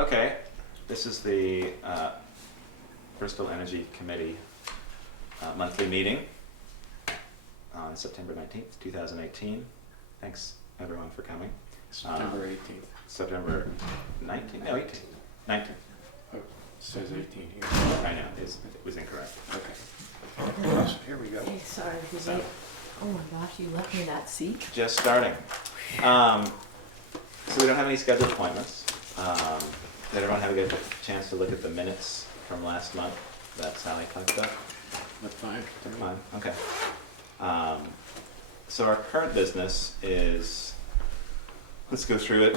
Okay, this is the Bristol Energy Committee monthly meeting on September 19th, 2018. Thanks everyone for coming. September 18th. September 19th? No, 18th. 19th. Oh, it says 18 here. I know, it was incorrect. Okay. Here we go. Hey, sorry, who's So- late? Oh my gosh, you left me that seat? Just starting. So we don't have any scheduled appointments. Did everyone have a good chance to look at the minutes from last month that Sally typed up? That's fine. Fine, okay. So our current business is, let's go through it.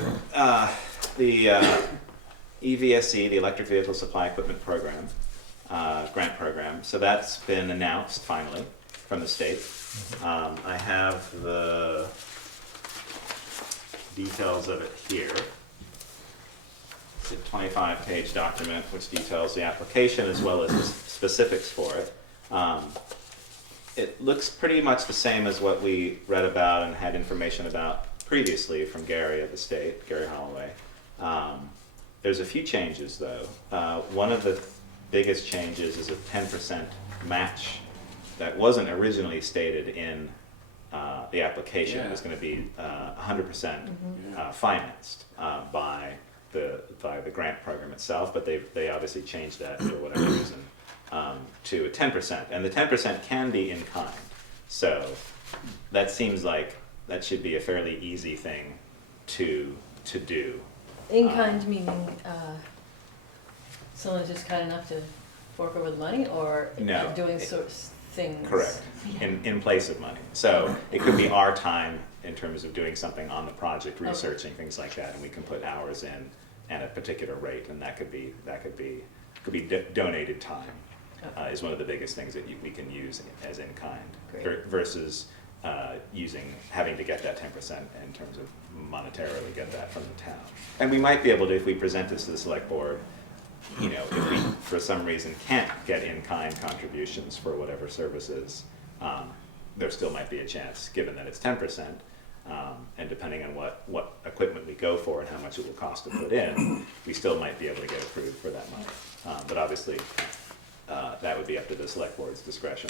The EVSE, the Electric Vehicle Supply Equipment Program, grant program. So that's been announced finally from the state. I have the details of it here. It's a 25-page document which details the application as well as the specifics for it. It looks pretty much the same as what we read about and had information about previously from Gary at the state, Gary Holloway. There's a few changes though. One of the biggest changes is a 10% match that wasn't originally stated in the application. It was going to be 100% financed by the grant program itself, but they obviously changed that for whatever reason to a 10%, and the 10% can be in kind. So that seems like that should be a fairly easy thing to do. In kind meaning, someone's just kind enough to fork over the money, or No, doing sorts things? Correct, in place of money. So it could be our time in terms of doing something on the project, researching things like that, and we can put hours in at a particular rate, and that could be donated time. Is one of the biggest things that we can use as in kind versus having to get that 10% in terms of monetarily get that from the town. And we might be able to, if we present this to the select board, you know, if we for some reason can't get in kind contributions for whatever services, there still might be a chance, given that it's 10%, and depending on what equipment we go for and how much it will cost to put in, we still might be able to get approved for that money. But obviously, that would be up to the select board's discretion.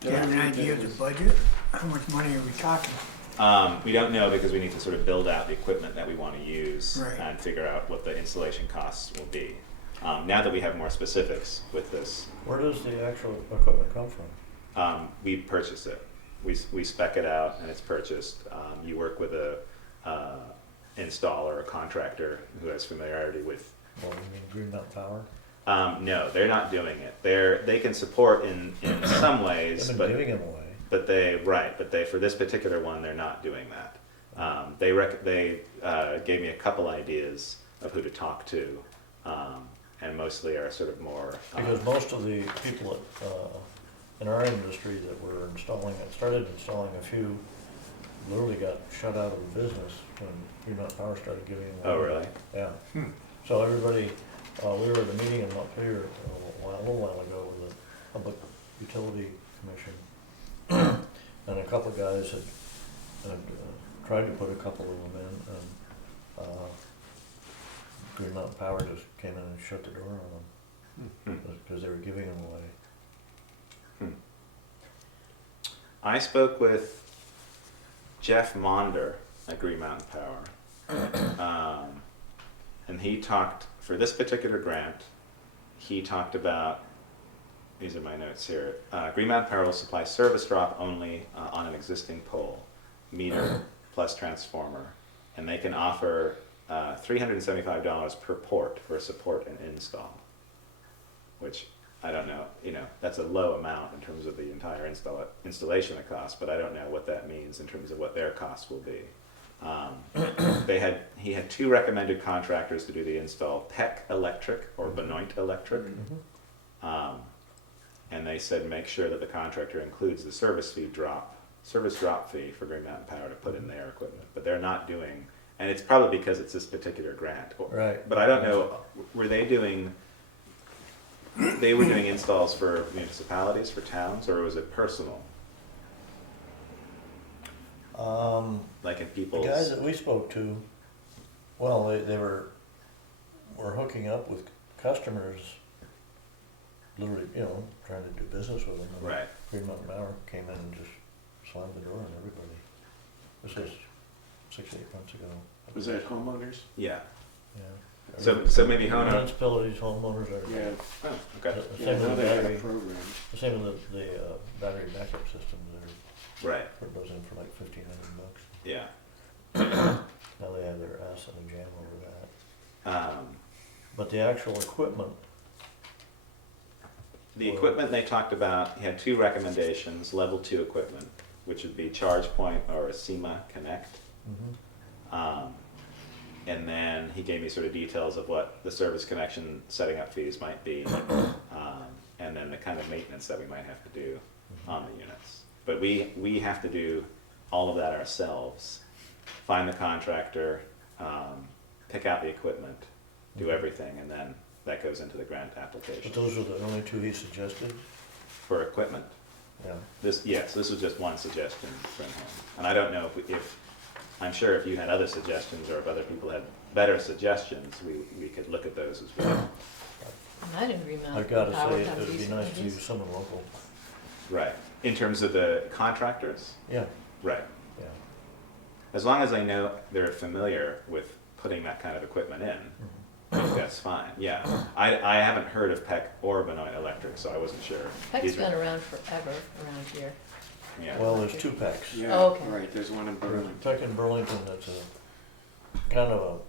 Do you have an idea of the budget? How much money are we talking? We don't know because we need to sort of build out the equipment that we want to use Right. and figure out what the installation costs will be. Now that we have more specifics with this, Where does the actual equipment come from? we purchase it. We spec it out and it's purchased. You work with a installer, a contractor who has familiarity with. Well, you mean Green Mountain Power? No, they're not doing it. They can support in some ways, They've but been giving them away. but they for this particular one they're not doing that. They gave me a couple ideas of who to talk to, and mostly are sort of more Because most of the people in our industry that were started installing a few, literally got shut out of the business when Green Mountain Power started giving them away. Oh, really? Yeah. So everybody, we were at a meeting in Montpelier a little while ago with the Public Utility Commission, and a couple of guys had tried to put a couple of them in, and Green Mountain Power just came in and shut the door on them because they were giving them away. I spoke with Jeff Maunder at Green Mountain Power, and he talked, for this particular grant, he talked about, these are my notes here, Green Mountain Power will supply service drop only on an existing pole, meter plus transformer, and they can offer $375 per port for support and install, which I don't know, that's a low amount in terms of the entire installation of cost, but I don't know what that means in terms of what their costs will be. He had two recommended contractors to do the install, Peck Electric or Benoit Electric, and they said make sure that the contractor includes the service drop fee for Green Mountain Power to put in their equipment, but they're not doing, and it's probably because it's this particular grant. Right. But I don't know, they were doing installs for municipalities, for towns, or was it personal? Like in The people's. guys that we spoke to, well, they were we're hooking up with customers, literally, you know, trying to do business with them. And Right. Green Mountain Power came in and just slammed the door on everybody. This was 6, 8 months ago. Was that homeowners? Yeah. Yeah. So maybe Hono. Municipalities, homeowners are. Yeah, Oh, okay. The yeah, same now with the they have a battery, program. the same with the battery backup systems that Right. are, those in for like $1,500. Yeah. Now they have their ass in a jam over that. But the actual equipment, The equipment they talked about, he had two recommendations, level 2 equipment, which would be ChargePoint or a SEMA Connect. And then he gave me sort of details of what the service connection setting up fees might be, and then the kind of maintenance that we might have to do on the units. But we have to do all of that ourselves, find the contractor, pick out the equipment, do everything, and then that goes into the grant application. but those are the only two he suggested? For equipment, Yeah. this was just one suggestion from him. And I don't know if I'm sure if you had other suggestions or if other people had better suggestions, we could look at those as well. And I didn't remember. I've gotta Power say, have it'd be these nice to ideas. use someone local. Right. In terms of the contractors? Yeah, Right. yeah. As long as I know they're familiar with putting that kind of equipment in, I think that's fine. Yeah. I haven't heard of Peck or Benoit Electric, so I wasn't sure. Peck's These are- been around forever around here. Yeah. Well, there's two packs. Yeah, Oh, okay. right, there's one in There's Burlington. Peck in Burlington that's kind of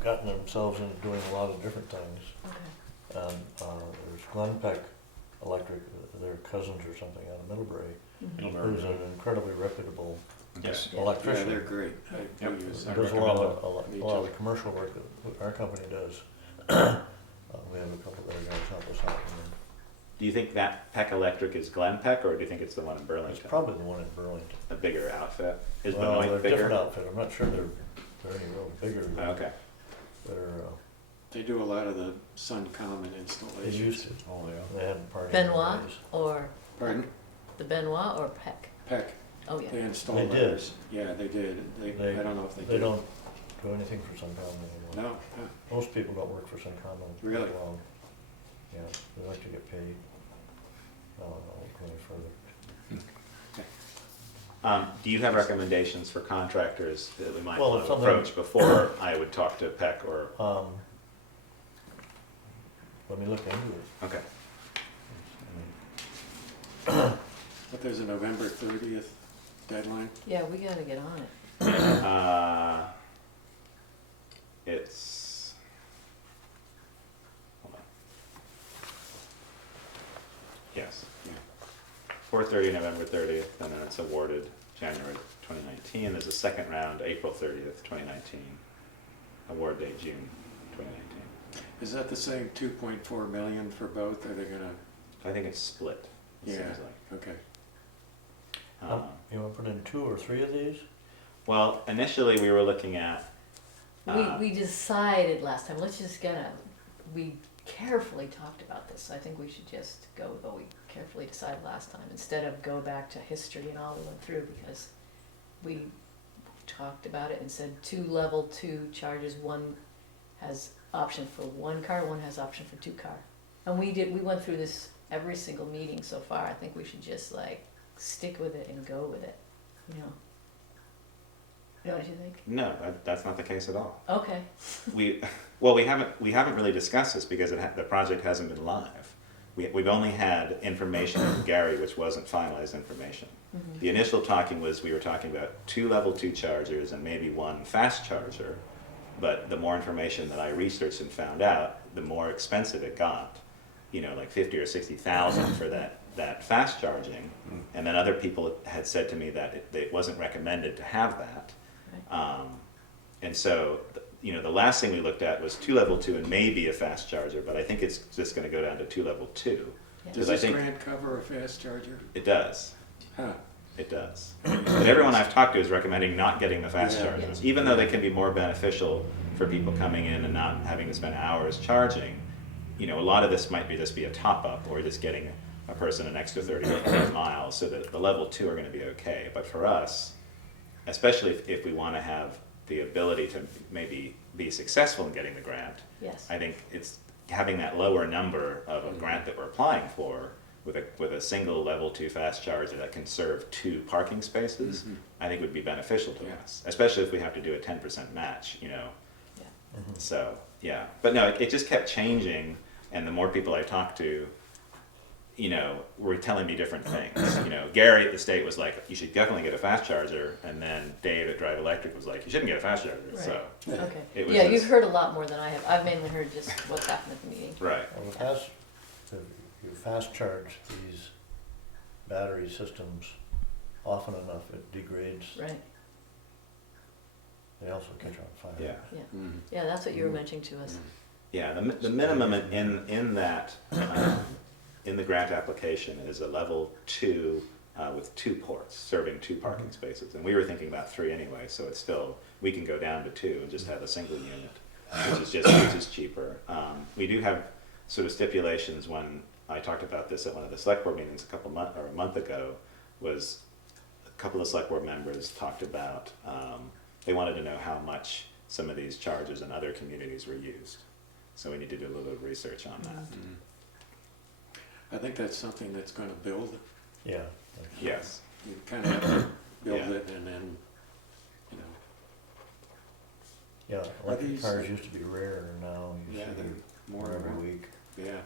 gotten themselves into doing a lot of different things. Okay. And there's Glen Peck Electric, they're cousins or something out of Middlebury, Mhm. who's an incredibly reputable Yes. Yeah. Yeah, electrician. they're great. I Yep. use, He I does a recommend lot them. of, Me a lot too. of commercial work that our company does. We have a couple of other guys help us out. And Do you think that Peck Electric is Glen Peck, or do you think it's the one in it's Burlington? probably the one in Burlington. A bigger outfit? Is Well, they're Benoit a different bigger? outfit. I'm not sure they're any real bigger. Oh, okay. They're, They do a lot of the Suncommon they installations. used to. Oh, yeah. They hadn't party. Benoit or Pardon? the Benoit or Peck? Peck, Oh, yeah. they install They did. those. Yeah, they did. They- I don't know if they They do. don't do anything for Suncommon anymore. No, huh. Most people don't work for Suncommon. Really? Long. Yeah, they like to get paid. I won't go any further. Do you have recommendations for contractors that we might Well, want if to something- approach before I would talk to Peck or, Let me look into it. okay. But there's a November 30th deadline. Yeah, we gotta get on it. It's, hold on. Yes, Yeah. 4:30, November 30th, and then it's awarded January 2019. There's a second round, April 30th, 2019. Award date, June 2019. Is that the same 2.4 million for both? Are they gonna? I think it's split, it Yeah. seems like. Okay. You want to put in 2 or 3 of these? Well, initially, we were looking at, We decided last time, let's just we carefully talked about this. I think we should just go with what we carefully decided last time, instead of go back to history and all we went through, because we talked about it and said 2 level 2 charges, one has option for 1 car, one has option for 2 car. And we went through this every single meeting so far. I think we should just stick with it and go with it, you know? You know what you think? no, that's not the case at all. Okay. We haven't really discussed this because the project hasn't been live. We've only had information from Gary, which wasn't finalized information. Mhm. The initial talking was, we were talking about 2 level 2 chargers and maybe 1 fast charger, but the more information that I researched and found out, the more expensive it got. You know, like 50 or 60,000 for that fast charging, and then other people had said to me that it wasn't recommended to have that. And so, the last thing we looked at was 2 level 2 and maybe a fast charger, but I think it's just going to go down to 2 level 2. Yeah. Does Because I this think grant cover a fast charger? it does. Huh. It does. But everyone I've talked to is recommending not getting the fast Yeah. chargers, even though they can be more beneficial for people coming in and not having to spend hours charging. A lot of this might just be a top-up or just getting a person an extra 30 or 40 miles, so that the level 2 are going to be okay. But for us, especially if we want to have the ability to maybe be successful in getting the grant, Yes. I think it's having that lower number of a grant that we're applying for with a single level 2 fast charger that can serve 2 parking spaces, I think would be beneficial to Yeah. us, especially if we have to do a 10% match, you know. Yeah. So, yeah, but no, it just kept changing, and the more people I talked to, you know, were telling me different things. You know, Gary at the state was like, you should definitely get a fast charger, and then Dave at Drive Electric was like, you shouldn't get a fast charger, Right. so. Okay. It was Yeah, just- you've heard a lot more than I have. I've mainly heard just what's happened at the meeting. Right, Well, if you fast charge these battery systems often enough, it degrades, Right. they also catch on fire. yeah. Yeah. Mhm. Yeah, that's what you were mentioning to us. Yeah, the minimum in that, in the grant application is a level 2 with 2 ports, serving 2 parking spaces. And we were thinking about 3 anyway, so it's still, we can go down to 2 and just have a single unit, which is cheaper. We do have sort of stipulations. When I talked about this at one of the select board meetings a month ago, was a couple of select board members talked about, they wanted to know how much some of these chargers in other communities were used. So we need to do a little bit of research on that. Mhm. I think that's something that's gonna build. Yeah. Yes. You kind of have to build Yeah. it and then, you know, Yeah, Are electric these- cars used to be rare, and now you yeah, see they're them more more and every more. week. Yeah.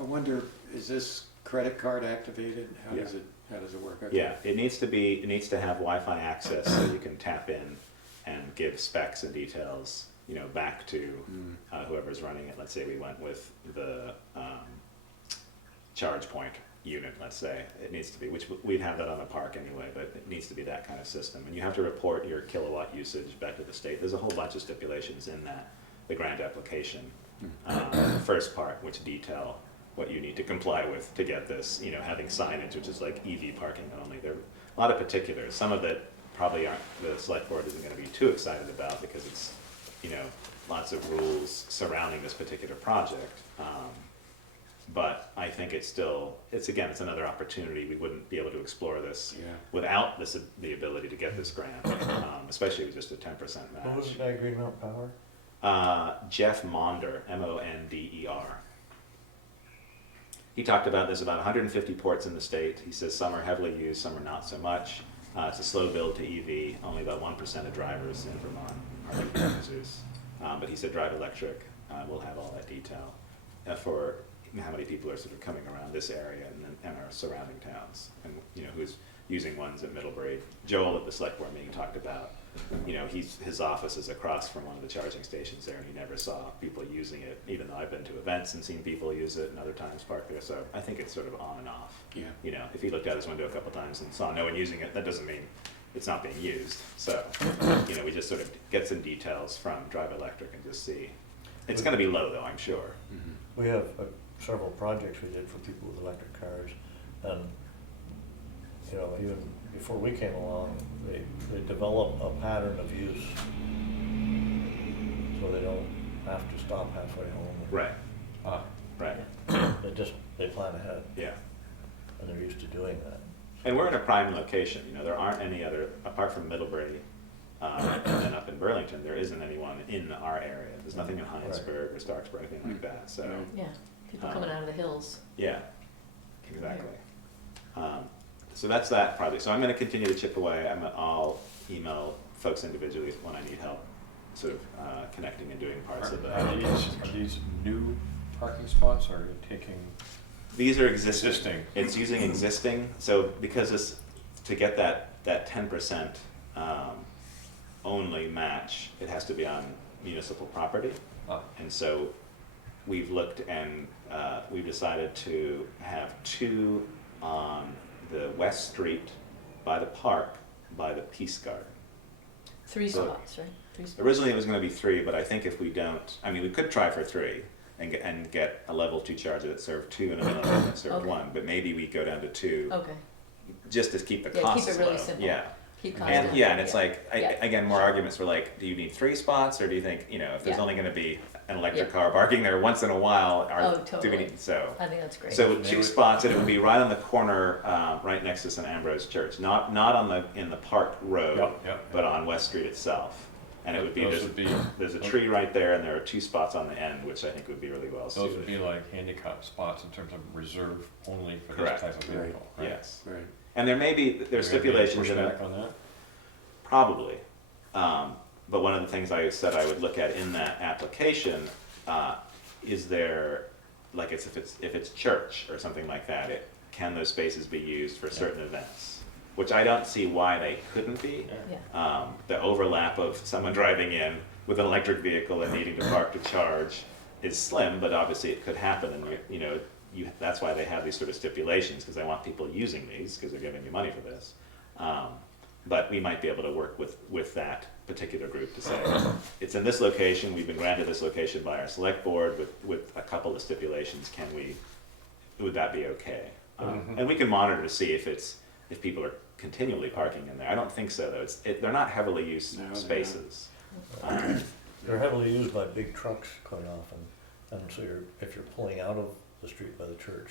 I wonder, is this credit card activated? How Yeah. does it work? Okay. Yeah, it needs to have Wi-Fi access so you can tap in and give specs and details, you know, back to whoever's running it. Let's say we went with the charge point unit, let's say. It needs to be, which we'd have that on the park anyway, but it needs to be that kind of system. And you have to report your kilowatt usage back to the state. There's a whole bunch of stipulations in that, the grant application. The first part, which detail what you need to comply with to get this, you know, having signage, which is like EV parking only. There are a lot of particulars. Some of it probably the select board isn't gonna be too excited about because it's, you know, lots of rules surrounding this particular project. But I think it's again, it's another opportunity. We wouldn't be able to explore this Yeah. without the ability to get this grant, especially with just a 10% match. What was the guy, Green Mountain Power? Jeff Monder, Monder. He talked about there's about 150 ports in the state. He says some are heavily used, some are not so much. It's a slow build to EV. Only about 1% of drivers in Vermont are EV users. But he said Drive Electric will have all that detail for how many people are sort of coming around this area and our surrounding towns, and you know who's using ones at Middlebury. Joel at the select board meeting talked about, you know, his office is across from one of the charging stations there, and he never saw people using it, even though I've been to events and seen people use it and other times park there. So I think it's sort of on and off. Yeah. You know, if he looked out his window a couple times and saw no one using it, that doesn't mean it's not being used. So, you know, we just sort of get some details from Drive Electric and just see. It's going to be low though, I'm sure. Mhm. We have several projects we did for people with electric cars, and, you know, even before we came along, they develop a pattern of use so they don't have to stop halfway home. Right. Ah, Right. They plan ahead, Yeah. and they're used to doing that. And we're in a prime location. You know, there aren't any other, apart from Middlebury, and then up in Burlington, there isn't anyone in our area. There's nothing in Heinsberg or Starksburg, anything like that. So, Right. Yeah, people coming out of the hills. yeah, exactly. So that's that project. So I'm going to continue to chip away. I'll email folks individually when I need help, sort of connecting and doing parts of Are that. these new parking spots, or are you taking, These are existing. Existing. It's using existing, so because to get that 10% only match, it has to be on municipal property. And so we've looked and we've decided to have 2 on the West Street by the park by the Peace Garden. 3 So- spots, right? 3 spots. Originally it was going to be 3, but I think if we don't, I mean, we could try for 3 and get a level 2 charger that served 2 and another one that served Okay. 1, but maybe we go down to 2 Okay, just to keep the Yeah, keep costs it really low. simple. Yeah. keep costs And down. yeah, and it's like Yeah. again, more arguments were like, do you need 3 spots, or do you think, you know, if there's Yeah. only going to be an electric Yeah. car parking there once in a while, Oh, do we totally. need so? I think that's great. So They 2 would- spots, and it would be right on the corner, right next to St. Ambrose Church, not on in the Park Road, Yep. but on West Street itself. And it would be, Those would be, there's a tree right there, and there are 2 spots on the end, which I think would be really well suited. those would be like handicap spots in terms of reserve only for Correct. this type of vehicle, right? Yes. Right. And there may be, there's stipulations in it. Pushback on that? Probably. But one of the things I said I would look at in that application, is there, like if it's church or something like that, can those spaces be used for certain events? Which I don't see why they couldn't be. Yeah. The overlap of someone driving in with an electric vehicle and needing to park to charge is slim, but obviously it could happen, and that's why they have these sort of stipulations, because they want people using these, because they're giving you money for this. But we might be able to work with that particular group to say, it's in this location, we've been granted this location by our select board with a couple of stipulations, would that be okay? And we can monitor to see if people are continually parking in there. I don't think so, though. They're not heavily used No, they're not. spaces. They're heavily used by big trucks quite often, and so if you're pulling out of the street by the church,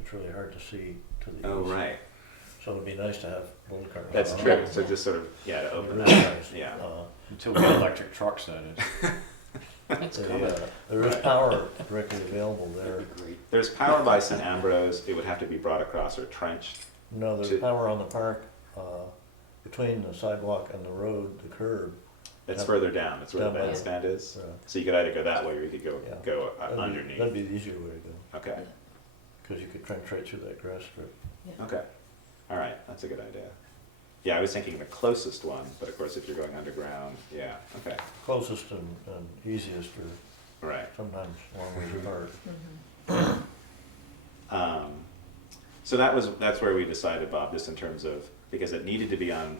it's really hard to see to the east. Oh, right. So it'd be nice to have little cars. That's around. true. So just sort of, to open Really that. nice. Yeah. Until we get electric trucks, that is. There is power directly available there. That'd be great. There's power by St. Ambrose. It would have to be brought across or trenched. No, there's To- power on the park, between the sidewalk and the road, the curb. It's Yep. further down. It's where the Down by bandstand is. Yeah. So you could either go that way or you could go That'd underneath. That'd be the easier way to go, Okay. because you could trench right through that grass strip. Okay. All right. That's a good idea. Yeah, I was thinking the closest one, but of course, if you're going underground, yeah. Okay. Closest and easiest are Right. sometimes long ways apart. So that's where we decided, Bob, just in terms of, because it needed to be on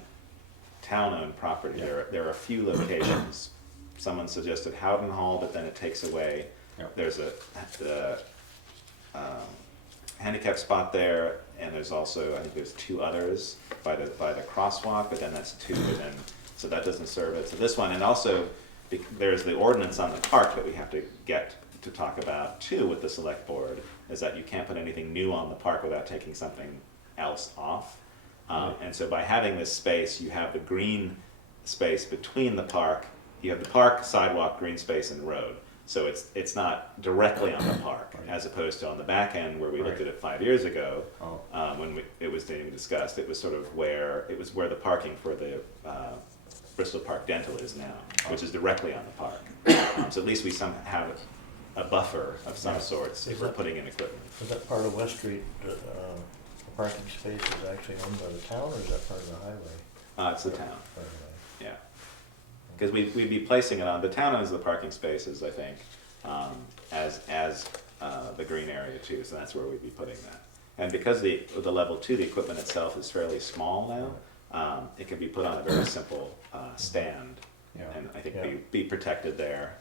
town-owned property. There are a few locations. Someone suggested Howden Hall, but then it takes away. Yep. There's the handicap spot there, and there's also, I think there's 2 others by the crosswalk, but then that's 2, and then, so that doesn't serve it. So this one, and also there's the ordinance on the park that we have to get to talk about too with the select board, is that you can't put anything new on the park without taking something else off. And so by having this space, you have the green space between the park, you have the park, sidewalk, green space, and road. So it's not directly on the park, as opposed to on the back end where we looked at it 5 years ago, Oh. when it was being discussed. It was sort of where the parking for the Bristol Park Dental is now, which is directly on the park. So at least we have a buffer of some sorts if we're putting in equipment. Is that part of West Street, the parking space is actually owned by the town, or is that part of the highway? It's the town, Part of the yeah. Because we'd be placing it on, the town owns the parking spaces, I think, as the green area too, so that's where we'd be putting that. And because the level 2, the equipment itself is fairly small now, it can be put on a very simple stand, Yeah. and I think Yeah. be protected there.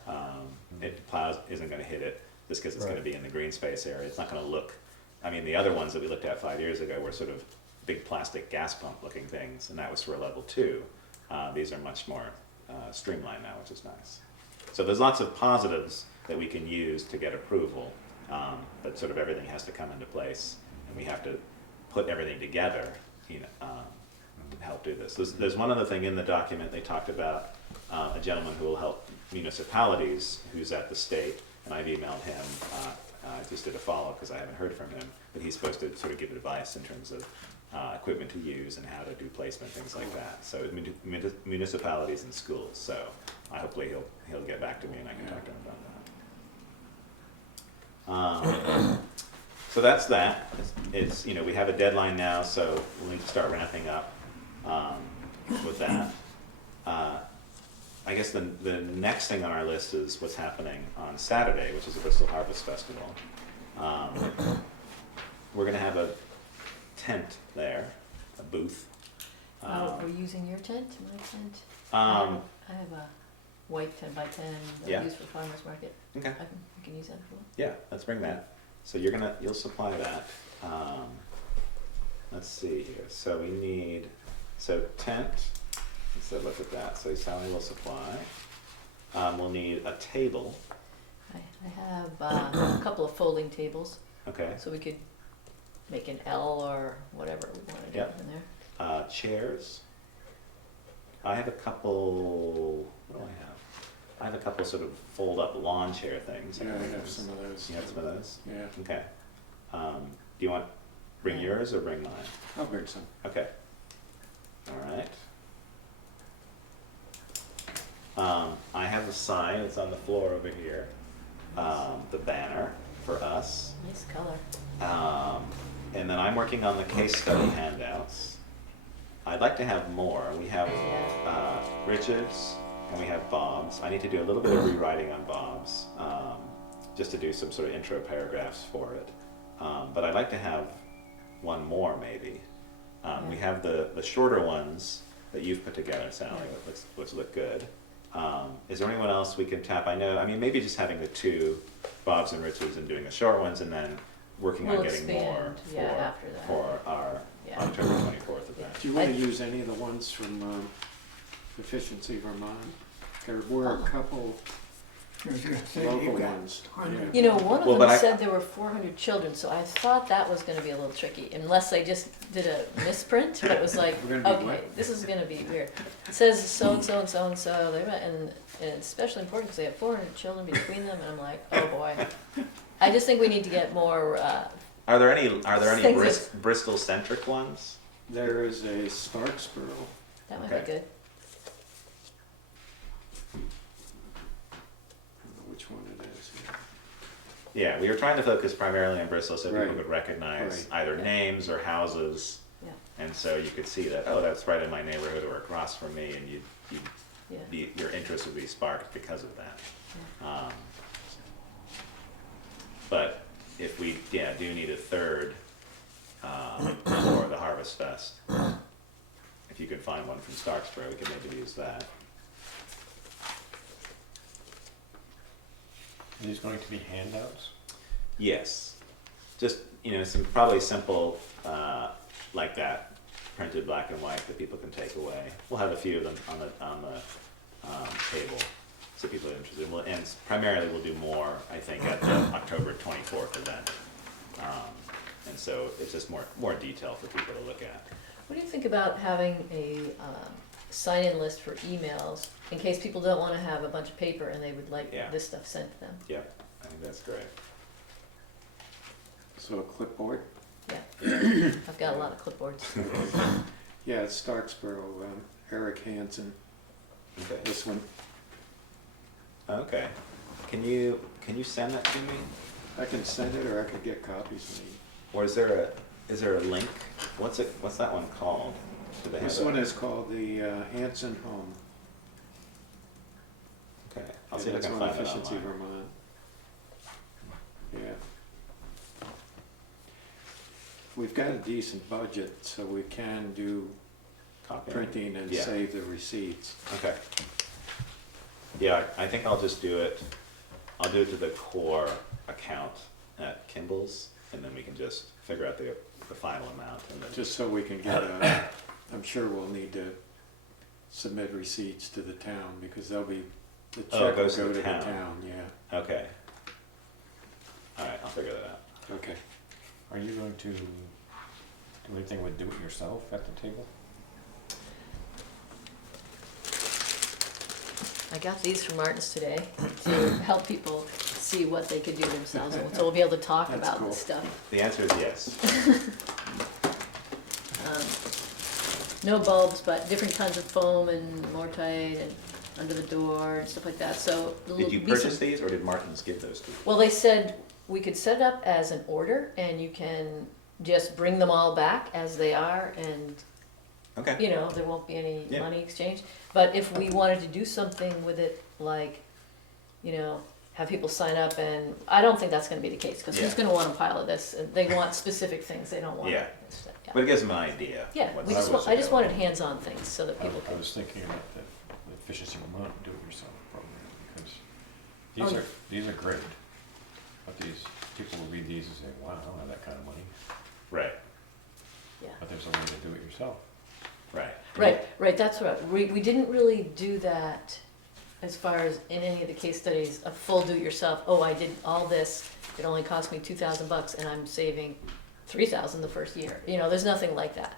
Plows isn't gonna hit it, just because it's gonna Right. be in the green space area. It's not gonna look, I mean, the other ones that we looked at 5 years ago were sort of big plastic gas pump looking things, and that was for a level 2. These are much more streamlined now, which is nice. So there's lots of positives that we can use to get approval, but sort of everything has to come into place, and we have to put everything together, to help do this. There's one other thing in the document. They talked about a gentleman who will help municipalities who's at the state, and I've emailed him. I just did a follow because I haven't heard from him, but he's supposed to sort of give advice in terms of equipment to use and how to do placement, things like that. So municipalities and schools. So hopefully he'll get back to me and I can talk to him about that. So that's that. It's we have a deadline now, so we'll need to start ramping up with that. I guess the next thing on our list is what's happening on Saturday, which is the Bristol Harvest Festival. We're gonna have a tent there, a booth. We're using your tent, my tent. Um, I have a white 10 by 10 that Yeah. I use for farmer's market. Okay. You can use that for. Yeah, let's bring that. So you'll supply that. Let's see here. So we need, tent, let's look at that. So Sally will supply. We'll need a table. I have a couple of folding tables, Okay. so we could make an L or whatever we want to do Yep. in there. Chairs. I have a couple, what do I have? I have a couple sort of fold-up lawn chair things. Yeah, I have some of those. You have some of those? Yeah, Okay. Do you want, bring yours or bring mine? I'll bring some. Okay. All right. I have a sign, it's on the floor over here, the banner for us. Nice color. And then I'm working on the case study handouts. I'd like to have more. We have Richard's and we have Bob's. I need to do a little bit of rewriting on Bob's, just to do some sort of intro paragraphs for it. But I'd like to have one more maybe. We have the shorter ones that you've put together, Sally, which look good. Is there anyone else we can tap? I mean, maybe just having the two, Bob's and Richard's, and doing the short ones, and then working on We'll getting more expand, yeah, after that. for our Yeah. October 24th event. Do you want to use any of the ones from Efficiency Vermont? There were a couple I was gonna say, local you got ones. 100. You know, one of Well, them but said there were 400 children, so I thought that was gonna be a little tricky, unless they just did a misprint, but it was like, We're gonna be okay, what? this is gonna be weird. It says so-and-so and so-and-so, and it's especially important because they have 400 children between them, and I'm like, oh boy. I just think we need to get more, Are there any Things Bristol-centric ones? There is a Starksboro. that might Okay. be good. I don't know which one it is. Yeah, we were trying to focus primarily on Bristol so people Right. could recognize Right. either Yeah. names or houses. Yeah. And so you could see that, oh, that's right in my neighborhood or across from me, and Yeah. your interest would be sparked because of that. But if we, do need a third for the Harvest Fest, if you could find one from Starksboro, we could maybe use that. Are these going to be handouts? Yes, just, some probably simple, like that, printed black and white that people can take away. We'll have a few of them on the table, so people are interested. And primarily we'll do more, I think, at the October 24th event. And so it's just more detail for people to look at. What do you think about having a sign-in list for emails, in case people don't wanna have a bunch of paper and they would like Yeah. this stuff sent to them? Yep, I think that's great. So a clipboard? Yeah, I've got a lot of clipboards. Yeah, it's Starksboro, Eric Hansen, Okay. this one. Okay. Can you send that to me? I can send it or I could get copies made. Or is there a link? What's that one called? Do they have This a- one is called the Hansen Home. Okay, I'll see if I It's can on find that Efficiency online. Vermont. Yeah. We've got a decent budget, so we can do Copy. printing and Yeah. save the receipts. Okay. Yeah, I think I'll just do it. I'll do it to the core account at Kimball's, and then we can just figure out the final amount. And then Just so we can get I'm sure we'll need to submit receipts to the town because the Oh, it check will goes to go the to the town. town, yeah. Okay. All right, I'll figure that out. Okay. Are you going to do anything with do-it-yourself at the table? I got these from Martin's today to help people see what they could do themselves, and so we'll be able to talk That's about cool. this stuff. The answer is yes. No bulbs, but different kinds of foam and Mortite and under the door and stuff like that, so. there'll Did you be some- purchase these, or did Martins give those to you? Well, they said we could set it up as an order and you can just bring them all back as they are and, Okay. there won't be any Yeah. money exchange. But if we wanted to do something with it, like, have people sign up, and I don't think that's gonna be the case, because who's Yeah. gonna want a pile of this? And they want specific things, they don't want. Yeah. this stuff, yeah. But it gives them an idea. Yeah, what's- we just, what's I just wanted available. hands-on things so that people I could. was thinking about the Efficiency Vermont do-it-yourself program, because Oh, these are great. But these, people will read these and say, wow, I don't have that kind of money, Right, Yeah. but there's a way to do it yourself. right. Right, that's right. We didn't really do that as far as in any of the case studies, a full do-it-yourself. Oh, I did all this, it only cost me $2,000 and I'm saving $3,000 the first year. There's nothing like that.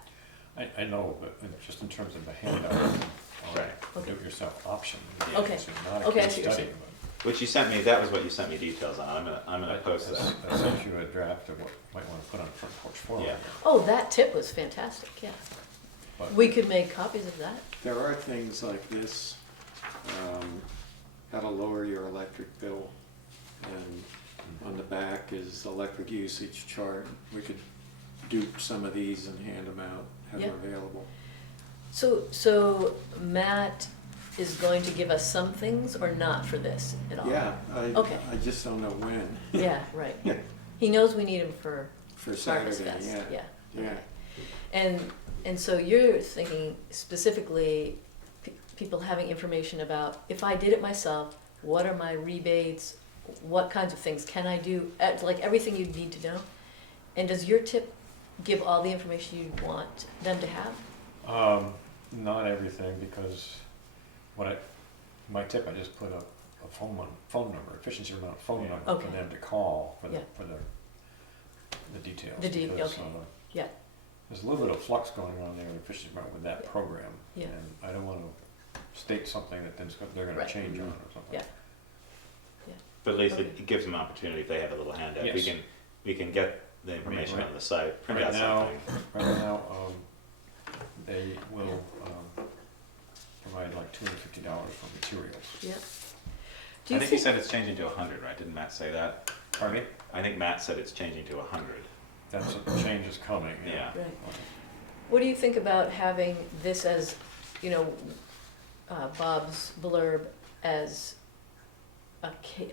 I know, but just in terms of the handout, Right. Okay. do-it-yourself option. Okay. It's not a Okay, I case see what you're study, saying. Which you sent me, that was what you sent me details on. I'm gonna but post that. I sent you a draft of what you might wanna put on Front Porch Forum. Yeah. Oh, that tip was fantastic, yeah. But We could make copies of that. There are things like this, how to lower your electric bill. And on the back is electric usage chart. We could dupe some of these and hand them out, have them available. So Matt is going to give us some things or not for this at all? Yeah, Okay. I just don't know when. Yeah, right. He knows we need him for For Harvest Saturday, Fest, yeah. yeah. Yeah. And so you're thinking specifically people having information about, if I did it myself, what are my rebates, what kinds of things can I do, like everything you'd need to know? And does your tip give all the information you want them to have? Not everything, because my tip, I just put a phone number, efficiency amount phone number for Okay. them to call for Yeah. the details. The de- because, okay. Yeah. There's a little bit of flux going on there in efficiency amount with that Yeah. program. Yeah. And I don't wanna state something that then they're gonna Right. change on or something. Yeah. But at least Okay. it gives them opportunity if they have a little handout. Yes. We can get the information right- on the site, print right out now- something. Right now, they will, provide like $250 for materials. Yeah. I Do you think you said it's changing to 100, right? Didn't Matt say that? Pardon me? I think Matt said it's changing to 100. That's, the change is coming, yeah. Yeah. Right. What do you think about having this as, Bob's blurb as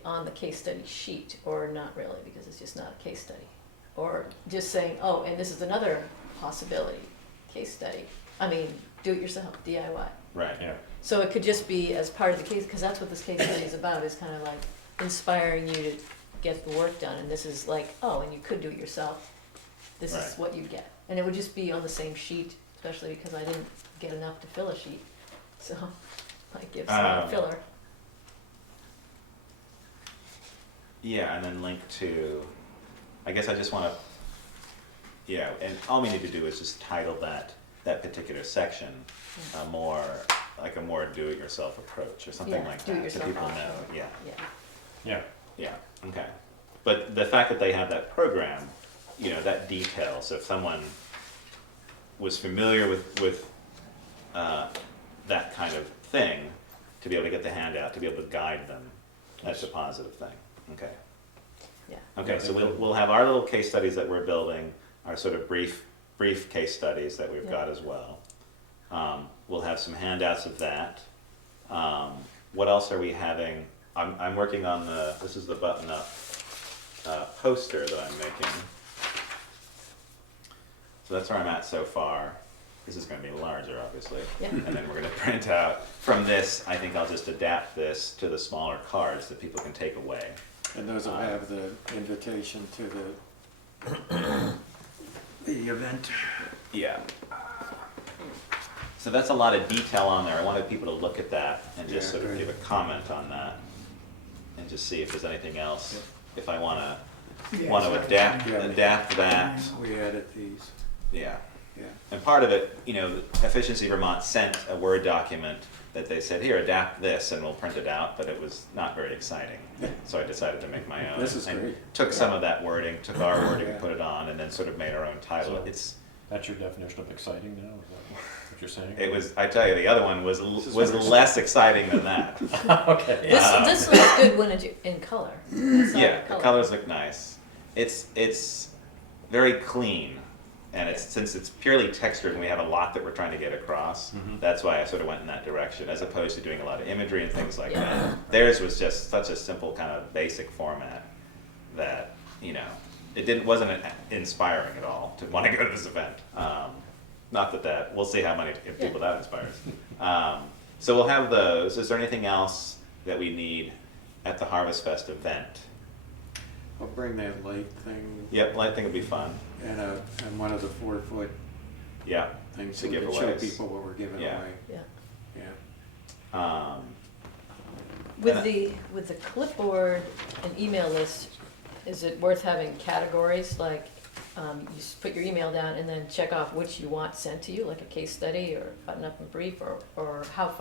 on the case study sheet, or not really, because it's just not a case study? Or just saying, oh, and this is another possibility, case study. I mean, do it yourself, DIY. Right. Yeah. So it could just be as part of the case, because that's what this case study is about, is kind of like inspiring you to get the work done. And this is like, oh, and you could do it yourself. This is Right. what you get. And it would just be on the same sheet, especially because I didn't get enough to fill a sheet. So I give some filler. Yeah, and then link to, I guess I just want to, yeah, and all we need to do is just title that particular section a more do-it-yourself approach or something Yeah, like that, so do-it-yourself people know, option. yeah, Yeah. Yeah. yeah, okay. But the fact that they have that program, that detail, so if someone was familiar with that kind of thing, to be able to get the handout, to be able to guide them, that's a positive thing, okay. Yeah. Okay, Yeah, so they- we'll have our little case studies that we're building, our sort of brief case studies that we've Yeah. got as well. We'll have some handouts of that. What else are we having? I'm working on this is the button-up poster that I'm making. So that's where I'm at so far. This is gonna be larger, obviously. Yeah. And then we're gonna print out, from this, I think I'll just adapt this to the smaller cards that people can take away. And those will have the invitation to The event. Yeah. So that's a lot of detail on there. I wanted people to look at that and just Yeah, sort of great. give a comment on that and just see if there's anything else. If I wanna adapt that, we edit these, yeah. yeah. And part of it, Efficiency Vermont sent a Word document that they said, here, adapt this and we'll print it out, but it was not very exciting. So I decided to make my own. This is and great. Took some of that wording, took our wording, Yeah. put it on, and then sort of made our own title. So- That's your definition of exciting now, is that what you're saying? It was, I tell you, the other one was is was what we're less exciting than that. Okay. This looks good when it's in color. I saw Yeah, the colors look nice. It's very clean, and since it's purely textured and we have a lot that we're trying to get across, Mhm. that's why I sort of went in that direction, as opposed to doing a lot of imagery and things like Yeah. that. Theirs was just such a simple kind of basic format that, it wasn't inspiring at all to want to go to this event. Not that we'll see how many people that inspires. So we'll have those. Is there anything else that we need at the Harvest Fest event? I'll bring that light thing Yep, well, I think it'd be fun. and one of the 4-foot Yeah. things To so we can show giveaways. people what we're giving Yeah. away, Yeah. yeah. With the clipboard and email list, is it worth having categories like you just put your email down and then check off which you want sent to you, like a case study or button up and brief, or how,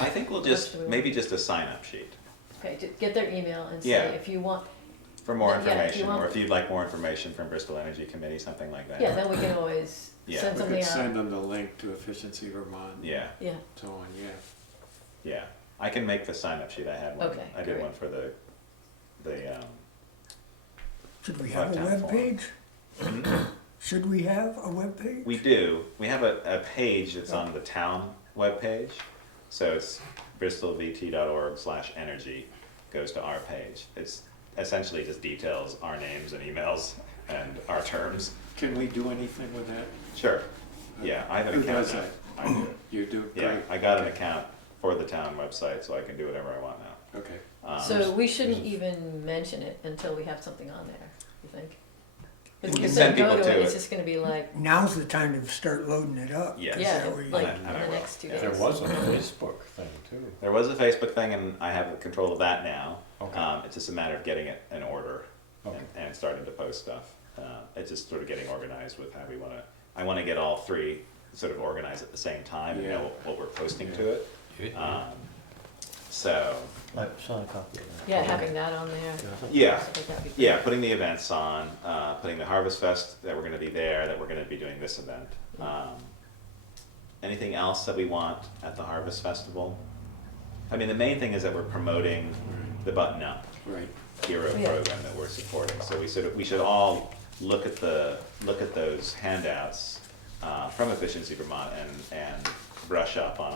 I think we'll What just, do we want? maybe just a sign-up sheet okay, to get their email and Yeah. say if you want, for more Yeah, if you information, or want- if you'd like more information from Bristol Energy Committee, something like that. yeah, then we can always Yeah. send We something could send out. them the link to Efficiency Vermont. Yeah, Yeah, So on, yeah. yeah. I can make the sign-up sheet. I had one. Okay, I did great. one for the, Should we have a Town web form. page? Should we have a web page? we do. We have a page that's on the town webpage. So it's bristolvt.org/energy goes to our page. It's essentially just details our names and emails and our terms. Can we do anything with that? Sure. Yeah, I have an Who account does now. that? I do. You do? Yeah, Great. I got an account for the town website, so I can do whatever I want now. Okay. so we shouldn't even mention it until we have something on there, you think? You If can you send say go people to to it, it's it. just gonna be like, Now's the time to start loading it up. Yes. yeah, That way- like And in I the will. next 2 Yeah. days. There was a Facebook thing too. There was a Facebook thing, and I have control of that now. Okay. It's just a matter of getting it in order Okay. and starting to post stuff. It's just sort of getting organized with how we want to. I want to get all three sort of organized at the same time and Yeah. know what we're posting to it. So I signed a copy of that. Yeah, having that on there. yeah, stuff like that'd be yeah, great. putting the events on, putting the Harvest Fest that we're going to be there, that we're going to be doing this event. Anything else that we want at the Harvest Festival? I mean, the main thing is that we're promoting the Button Up Right. Hero Yeah. program that we're supporting. So we should all look at those handouts from Efficiency Vermont and brush up on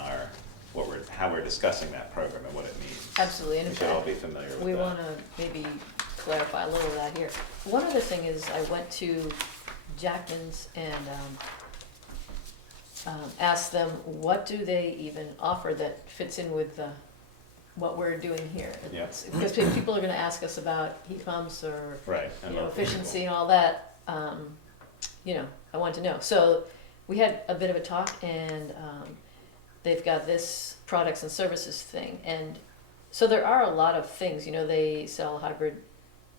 how we're discussing that program and what it means. Absolutely, and We in should all fact, be familiar with we that. wanna maybe clarify a little of that here. One other thing is, I went to Jackman's and, asked them, what do they even offer that fits in with, what we're doing here? Yeah. Because people are gonna ask us about heat pumps or, Right. and you know, local efficiency people. and all that, you know, I want to know. So we had a bit of a talk, and they've got this products and services thing, and so there are a lot of things. You know, they sell hybrid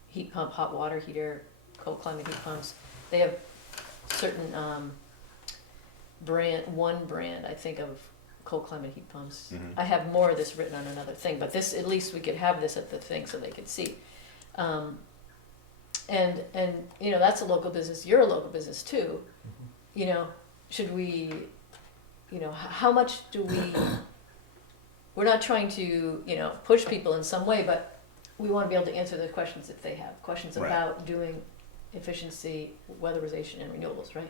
heat pump, hot water heater, cold climate heat pumps. They have certain one brand I think of cold climate heat pumps. Mhm. I have more of this written on another thing, but this, at least we could have this at the thing so they could see. And you know, that's a local business. You're a local business too. You know, should we, you know, how much do we? We're not trying to, you know, push people in some way, but we want to be able to answer the questions if they have questions Right. about doing efficiency, weatherization, and renewables. Right?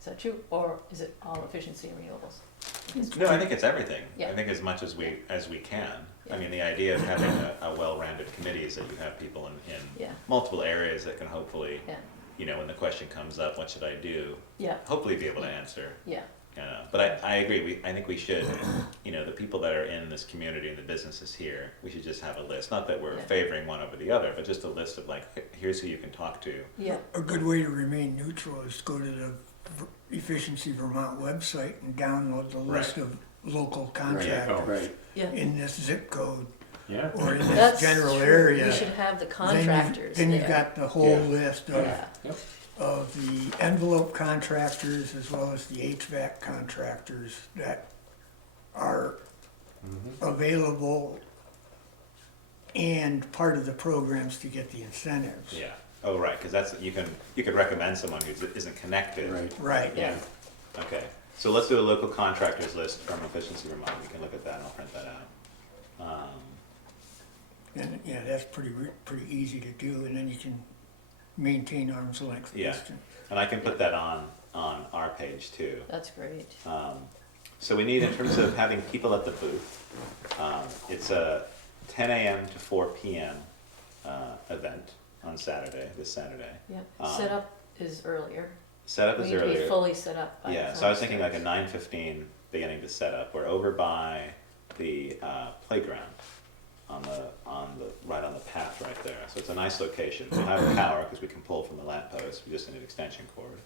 Is that true, or is it all efficiency and renewables? No, I think it's everything. Yeah. I think as much as we can. Yeah. I mean, the idea of having a well-rounded committee is that you have people in Yeah. multiple areas that can hopefully, Yeah. you know, when the question comes up, what should I do? Yeah. Hopefully be able to answer. Yeah. But I agree. I think we should, you know, the people that are in this community and the businesses here, we should just have a list. Not that we're Yeah. favoring one over the other, but just a list of like, here's who you can talk to. Yeah. A good way to remain neutral is to go to the Efficiency Vermont website and download the list Right. of local Oh, contractors Right. Yeah. in this zip code Yeah. or in this That's general true. area. We should have the Then contractors Then you've there. got the whole Yeah. list of, Yeah. of the envelope contractors as well as the HVAC contractors that are Mhm. available and part of the programs to get the incentives. Yeah. Oh, right. Because that's you could recommend someone who isn't connected. Right. Right. Yeah. Okay. So let's do a local contractors list from Efficiency Vermont. We can look at that. And I'll print that out. And, yeah, that's pretty easy to do, and then you can maintain arm's length Yeah. distance. And I can put that on our page too. That's great. So we need, in terms of having people at the booth, it's a 10 a.m. to 4 p.m. Event on Saturday, this Saturday. Yeah. Um, Setup is earlier. Setup We is need to be earlier. fully set up by Yeah, the so I was time thinking it like a 9:15 beginning to set up. We're over by the playground right on the path right there. So it's a nice location. We'll have power because we can pull from the lamp post. We just need an extension cord.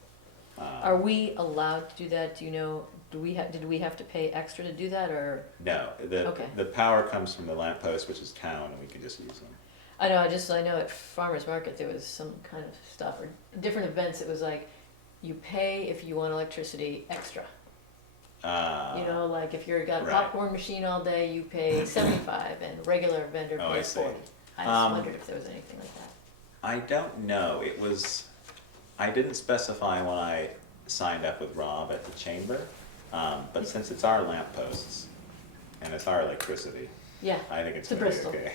Are we allowed to do that? Do you know, did we have to pay extra to do that, or? No, Okay. the power comes from the lamp post, which is town, and we can just use them. I know, I know at farmer's market, there was some kind of stuff, or different events, it was like, you pay if you want electricity extra. You know, like if you've got a Right. popcorn machine all day, you pay 75, and the regular vendor Oh, I pays see. 40. I just wondered if there was anything like that. I don't know. It was, I didn't specify when I signed up with Rob at the chamber, but since it's our lampposts and it's our electricity, Yeah, I think it's To gonna be Bristol. okay.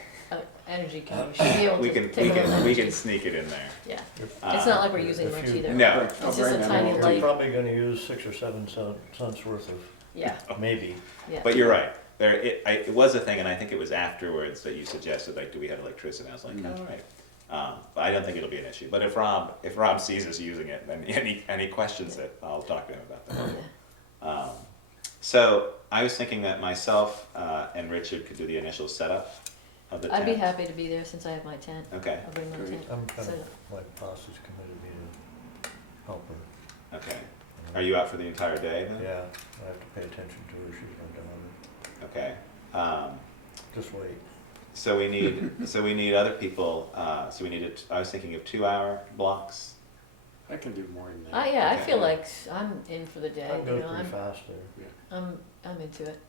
Energy company should be able We to can, take a little we energy. can sneak it in there. Yeah, If- it's not like we're using if much you- either. No. It's just a tiny You're light. probably gonna use 6 or 7 cents worth of, Yeah, maybe. yeah. But you're right. There, it was a thing, and I think it was afterwards that you suggested, like, do we have electricity? I was like, all right. But I don't think it'll be an issue. But if Rob sees us using it, then any questions it, I'll talk to him about that. So I was thinking that myself and Richard could do the initial setup of the tent. I'd be happy to be there since I have my tent. Okay, I'll bring my Great. tent. I'm kind Set of, up. like, boss has committed me to help her. okay. Are you out for the entire day then? Yeah, I have to pay attention to her, she's my daughter. Okay. Just wait. So we need other people. So we need I was thinking of 2-hour blocks. I can do more than that. Yeah, I Okay. feel like I'm in for the day, I'm you going know, pretty fast there. I'm into it.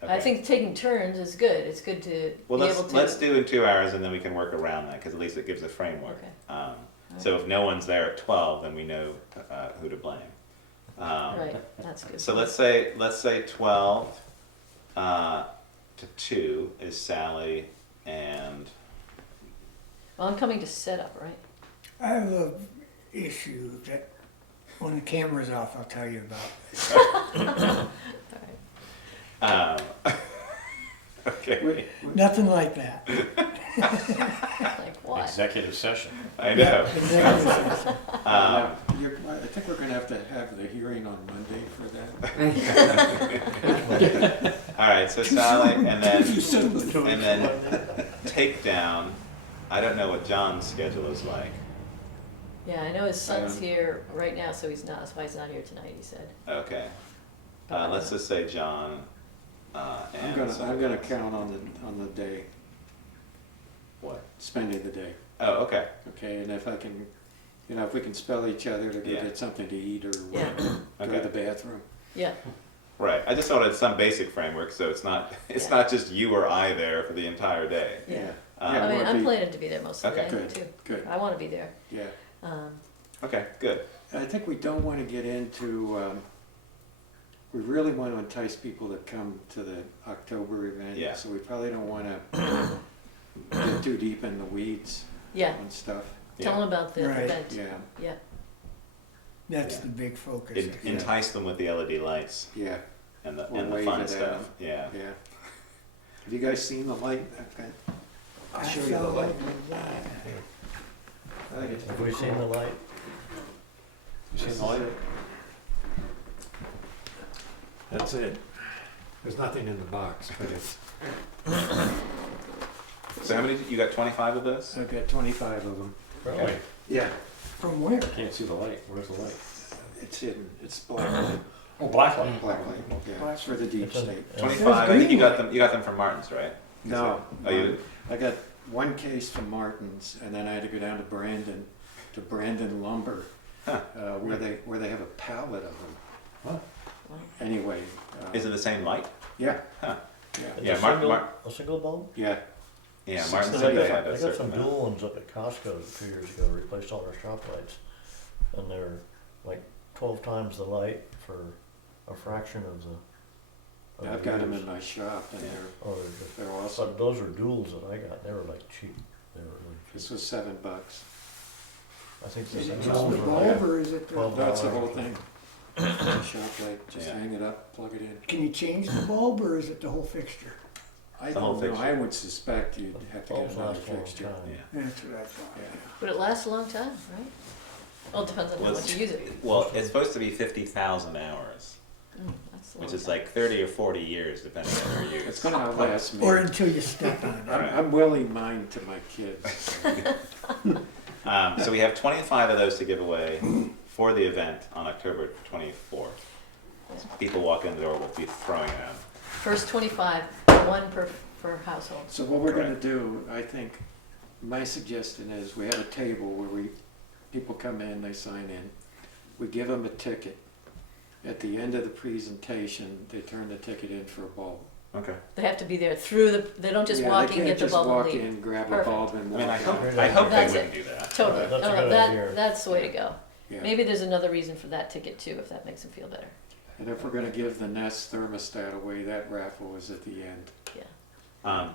Okay. I think taking turns is good, it's good to Well, be able to. let's do in 2 hours, and then we can work around that because at least it gives a framework. Okay. So if no one's there at 12, then we know who to blame. Right, that's good. So let's say 12 to 2 is Sally and Well, I'm coming to set up, right? I have a issue that when the camera's off, I'll tell you about. All right. okay. Wait, Nothing like that. Like what? Executive session. I know. Executive I think we're gonna have to have the hearing on Monday for that. All right. So Sally, and then session. takedown. I don't know what John's schedule is like. Yeah, I know his son's Um, here right now, so that's why he's not here tonight, he said. Okay. Let's just say John. I'm And somebody gonna else. count on the day, What? spending the day, Oh, okay. okay? And if I can, if we can spell each other to go Yeah. get something to eat or Yeah. go Okay. to the bathroom. Yeah, Right. I just wanted some basic framework, so it's not Yeah. not just you or I there for the entire day. yeah. Yeah, I it mean, would I'm be- planning to be there most of the Okay. day Good, too. good, I wanna be there. yeah. Okay. Good. I think we don't want to get into, we really want to entice people to come to the October event. Yeah. So we probably don't want to get too deep in the weeds Yeah, on stuff. tell Yeah. them about the Right. event. Yeah, Yeah, That's Yeah. the big focus. Entice them with the LED lights yeah, and the We'll and the wave fun it stuff. out. Yeah. yeah. Have you guys seen the light? Okay. I'll show you the light. I think it's Have we seen the light? You seen the light? That's it. There's nothing in the box, but it's, So how many? You got 25 of those? I've got 25 of them. Really? Yeah, From where? Can't see the light. Where's the light? it's hidden. It's black light. Oh, black light. Black light. Yeah, it's for the deep It's in- state. 25. I think green you got them. You got them from Martin's, right? No. Oh, you did? I got one case from Martin's, and then I had to go down to Brandon Lumber, Huh. where they have a pallet of them. What? Anyway. Is it the same light? Yeah. Huh. Yeah. It's Yeah, a Mark- single, Mark- a single bulb? Yeah. Yeah. Six Martin to said eight. they had a I got certain some amount. dual ones up at Costco 2 years ago, replaced all our shop lights. And they're like 12 times the light for a fraction of the. I've got them in my shop, and Yeah. Oh, they're just, they're awesome. but those are duals that I got, they were like cheap, they were really This cheap. was $7. I think Is the it just duals the were bulb like, or is it the, $12. That's the whole thing. It's a shop light. Just Yeah. hang it up, plug it in. can you change the bulb or is it the whole fixture? I The whole don't know. fixture. I would suspect you'd have to get bulbs another last a long fixture. time. Yeah. That's what I thought. Yeah. Would it last a long time, right? Well, it depends on how Well, much you use it. Well, it's supposed to be 50,000 hours, That's a which long is time. like 30 or 40 years, depending on your use. It's gonna outlast me. Or until you step on it. I'm willing mine to my kids. So we have 25 of those to give away for the event on October 24th. People walk in the door, we'll be throwing it out. First 25, one per household. So what we're gonna Correct. do, I think, my suggestion is we have a table where people come in, they sign in, we give them a ticket. At the end of the presentation, they turn the ticket in for a bulb. Okay. They have to be there through they don't just walk in, get the bulb and They leave. can't just walk in, grab a Perfect. bulb and I walk mean, out. I hope they That's wouldn't it. do that. Totally. That's a No, good that, idea. that's the way to go. Yeah. Maybe there's another reason for that ticket too, if that makes them feel better. And if we're gonna give the Nest thermostat away, that raffle is at the end. Yeah.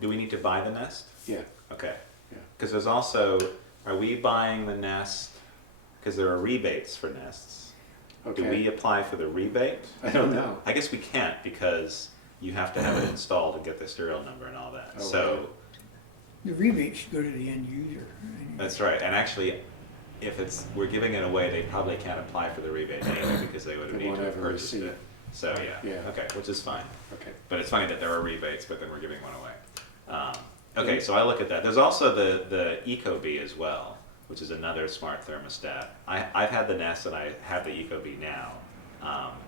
Do we need to buy the Nest? Yeah, Okay. Yeah. Because there's also, are we buying the Nest, because there are rebates for Nests. Do we okay. apply for the rebate? I don't know. I guess we can't because you have to have it installed and get the serial number and all that. Oh, So, right. The rebate should go to the end user. that's right. And actually, if we're giving it away, they probably can't apply for the rebate anyway because they would have They need won't to have ever purchased receive it. So yeah. Yeah. Okay, which is fine. Okay. But it's funny that there are rebates, but then we're giving one away. Okay, so I look at that. There's also the Ecobee as well, which is another smart thermostat. I've had the Nest and I have the Ecobee now.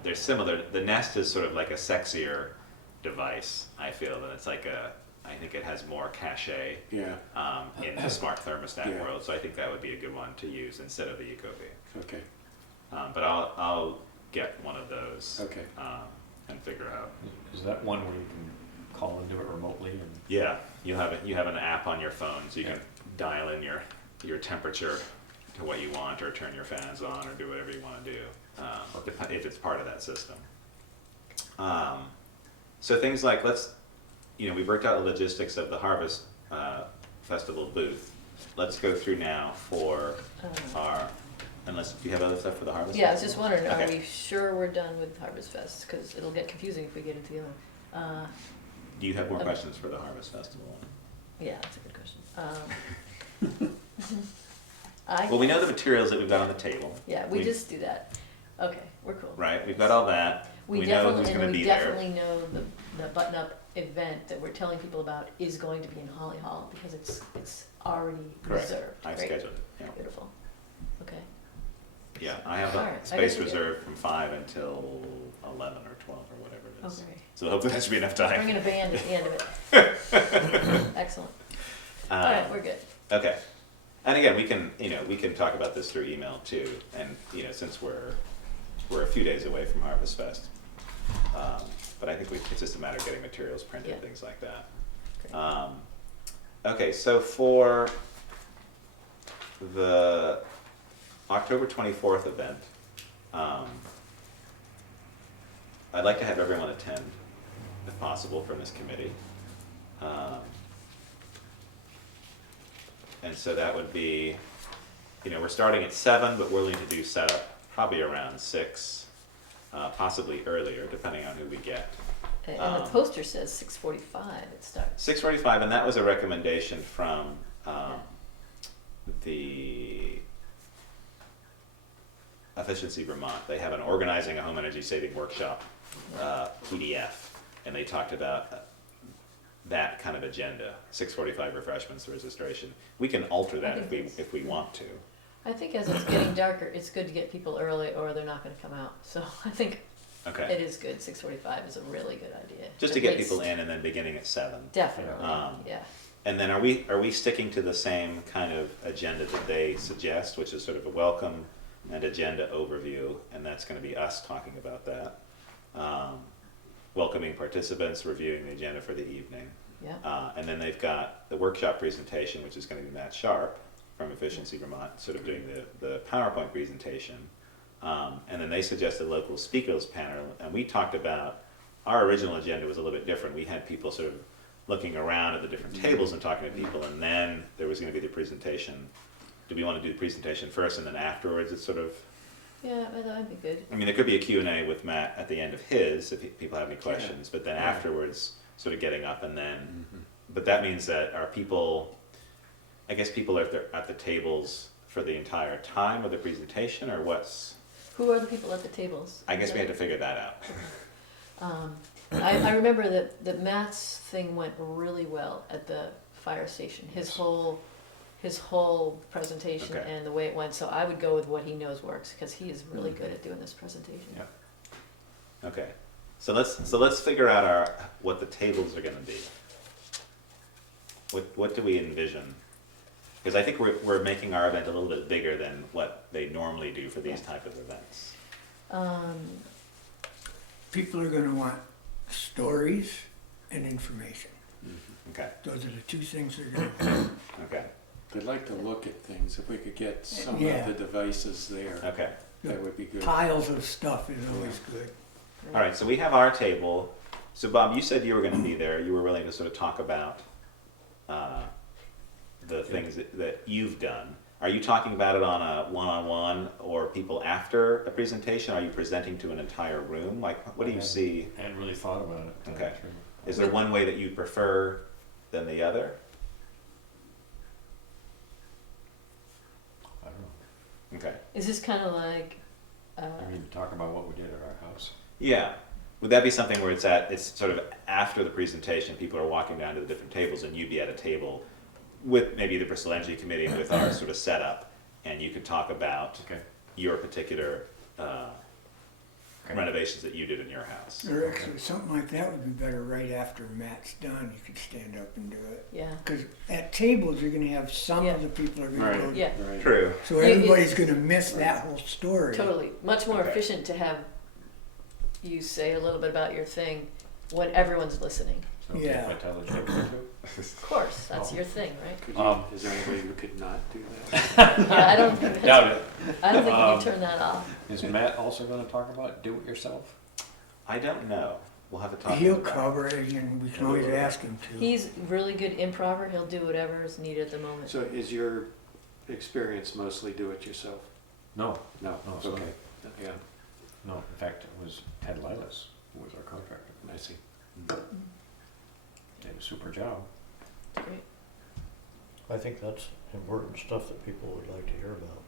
They're similar. The Nest is sort of like a sexier device, I feel, and it's like I think it has more cachet Yeah, in the smart thermostat Yeah. world, so I think that would be a good one to use instead of the Ecobee. okay, But I'll get one of those okay. and figure out. Is that one where you can call and do it remotely and? Yeah, you have an app on your phone, so you can dial in your temperature to what you want, or turn your fans on, or do whatever you want to do, if it's part of that system. So things like we've worked out the logistics of the Harvest Festival booth. Let's go through now for unless do you have other stuff for the Harvest? Yeah, I was Festival? just wondering, are Okay. we sure we're done with Harvest Fest? Because it'll get confusing if we get into the other. Do you have more Okay. questions for the Harvest Festival? Yeah, that's a good question. Well, we know the materials that we've got on the table. Yeah, we just do that. Okay, we're cool. Right, we've got all that. We know who's definitely, going and to we be there. definitely know the button-up event that we're telling people about is going to be in Holly Hall because it's already Correct. reserved. I've Great. scheduled it. Yeah. Beautiful. Okay. Yeah, I have All the right, I space guess we do. reserved from 5 until 11 or 12 or whatever it is. Okay. So hopefully that should be enough time. Bringing a band at the end of it. Excellent. All right, we're good. Okay. And again, we can talk about this through email too. And since we're a few days away from Harvest Fest, but I think it's just a matter of getting materials printed, Yeah. things like that. Great. Okay, so for the October 24th event, I'd like to have everyone attend, if possible, from this committee. And so that would be, we're starting at 7, but we're willing to do setup probably around 6, possibly earlier, depending on who we get. And the poster says 6:45 it starts. 6:45, and that was a recommendation from the Efficiency Vermont. They have an Organizing a Home Energy Saving Workshop PDF, and they talked about that kind of agenda. 6:45 refreshments, registration. We can alter that if we want to. I think as it's getting darker, it's good to get people early or they're not going to come out. So I think Okay. it is good. 6:45 is a really good idea. Just to get people in, and then beginning at 7. Definitely. Um, Yeah. And then are we sticking to the same kind of agenda that they suggest, which is sort of a welcome and agenda overview, and that's going to be us talking about that. Welcoming participants, reviewing the agenda for the evening. Yeah. And then they've got the workshop presentation, which is going to be Matt Sharp from Efficiency Vermont, sort of doing the PowerPoint presentation. And then they suggested local speakers panel, and we talked about, our original agenda was a little bit different. We had people sort of looking around at the different tables and talking to people, and then there was going to be the presentation. Do we want to do the presentation first, and then afterwards it's sort of, Yeah, that'd be good. I mean, there could be a Q&A with Matt at the end of his, if people have any questions, but then afterwards, sort of getting up, and then, but that means that our people, I guess people are at the tables for the entire time of the presentation, or what's, Who are the people at the tables? I guess we had to figure that out. I remember that Matt's thing went really well at the fire station. His whole presentation Okay. and the way it went. So I would go with what he knows works because he is really good at doing this presentation. Yeah. Okay, so let's figure out what the tables are going to be. What do we envision? Because I think we're making our event a little bit bigger than what they normally do for these type of events. People are gonna want stories and information. Okay, Those are the two things they're gonna want. okay, They'd like to look at things, if we could get some Yeah. of the devices there, okay. that would be good. Piles of stuff is always good. All right, so we have our table. So Bob, you said you were gonna be there. You were willing to sort of talk about the things that you've done. Are you talking about it on a one-on-one or people after a presentation? Are you presenting to an entire room? Like, what do you see? I hadn't really thought about it. Okay. Is there one way that you prefer than the other? I don't know. Okay. Is this kind of like, I mean, talk about what we did at our house. Yeah. Would that be something where it's sort of after the presentation, people are walking down to the different tables and you'd be at a table with maybe the Bristol Energy Committee with our sort of setup, and you could talk about Okay. your particular renovations that you did in your house. Or actually, something like that would be better right after Matt's done, you could stand up and do it. yeah, Because at tables, you're gonna have some Yeah. of the people are gonna Right. go. yeah, Right. True. So everybody's gonna miss that whole story. totally. Much more Okay. efficient to have you say a little bit about your thing when everyone's listening. Okay, Yeah. if I tell the joke or two. Of course, that's Oh. your thing, right? Could you, Is there anybody who could not do that? Yeah, I don't think Doubt that's, it. I don't think you Um, can turn that off. Is Matt also gonna talk about do-it-yourself? I don't know. We'll have to talk. He'll about that. cover it, and we can always ask him to. He's really good improver. He'll do whatever is needed at the moment. So is your experience mostly do-it-yourself? No, No, No, it's not. okay, yeah, no, in fact, it was Ted Lilas who was our contractor. I see. Did a super job. It's great. I think that's important stuff that people would like to hear about.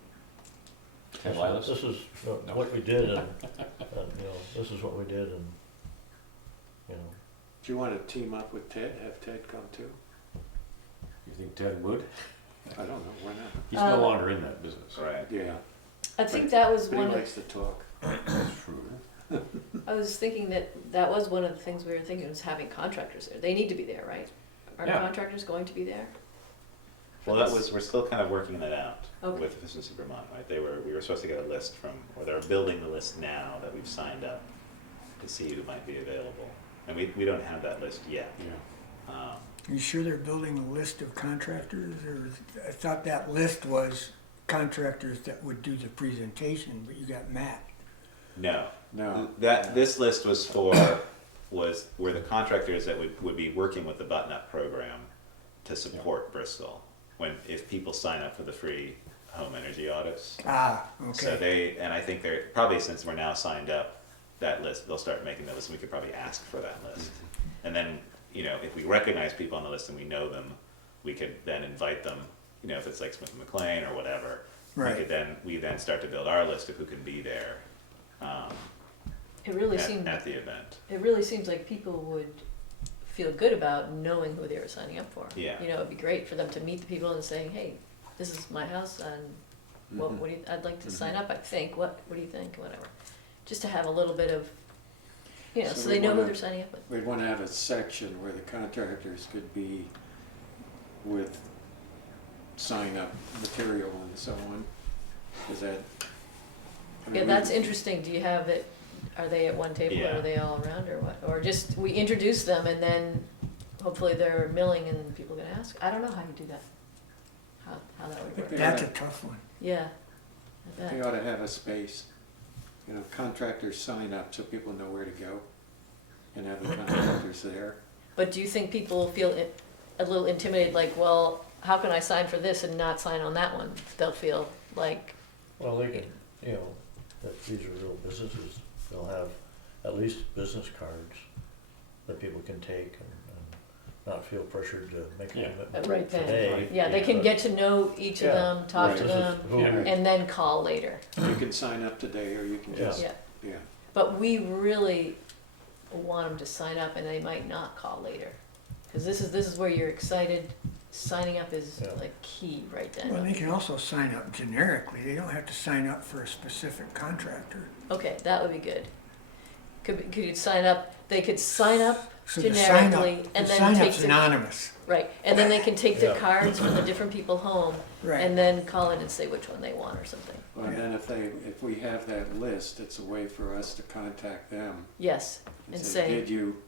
Ted Lilas? This is No. what we did, and you know, this is what we did, and you know, Do you want to team up with Ted, have Ted come too? You think Ted would? I don't know, why not? He's no longer in that business. Right. Yeah, I think that was but one he of, likes to talk. That's true. I was thinking that was one of the things we were thinking was having contractors there. They need to be there, right? Are Yeah. contractors going to be there? Well, we're still kind of working that out Okay. with Efficiency Vermont, right? We were supposed to get a list from, or they're building the list now that we've signed up to see who might be available. And we don't have that list yet. Yeah. You sure they're building a list of contractors, or I thought that list was contractors that would do the presentation, but you got Matt. No. No. This list was were the contractors that would be working with the Button Up program to support Bristol if people sign up for the free home energy audits. Ah, So okay. I think they're probably, since we're now signed up, that list, they'll start making the list, and we could probably ask for that list. And then, if we recognize people on the list and we know them, we could then invite them, if it's like Smith and McLean or whatever. Right. We then start to build our list of who can be there It really seemed, at the event. it really seems like people would feel good about knowing who they were signing up for. Yeah. It'd be great for them to meet the people and saying, hey, this is my house and what do you, I'd like to sign up, I think, what do you think, whatever. Just to have a little bit of, So so we they know who wanna- they're signing up with. We'd want to have a section where the contractors could be with sign-up material and so on. Is that? I mean, Yeah, we- that's interesting. Do you have it, are they at one table or Yeah. are they all around or what? Or just, we introduce them and then hopefully they're milling and people can ask? I don't know how you do that. How that would think work. That's a tough one. Yeah, I They bet. ought to have a space, contractors sign up so people know where to go and have the contractors there. But do you think people will feel a little intimidated, like, well, how can I sign for this and not sign on that one? They'll feel like, well, they can, if these are real businesses, they'll have at least business cards that people can take and not feel pressured to make a Yeah. commitment right then. today. Yeah, they can but get to know each of Yeah. them, talk Right. to this is them, who we- Yeah. and then call later. You can sign up today or you can just, Yeah. yeah. But we really want them to sign up and they might not call later. Because this is where you're excited. Signing up is Yeah. like key right Well, they then. can also sign up generically. They don't have to sign up for a specific contractor. Okay, that would be good. Could you sign up, they could sign up So the sign up, generically, and the then sign take up's the, anonymous. right, and then they can take their Yeah. cards from the different people home, Right. and then call in and say which one they want or something. Well, and then if we have that list, it's a way for us to contact them Yes, and and say, say, did you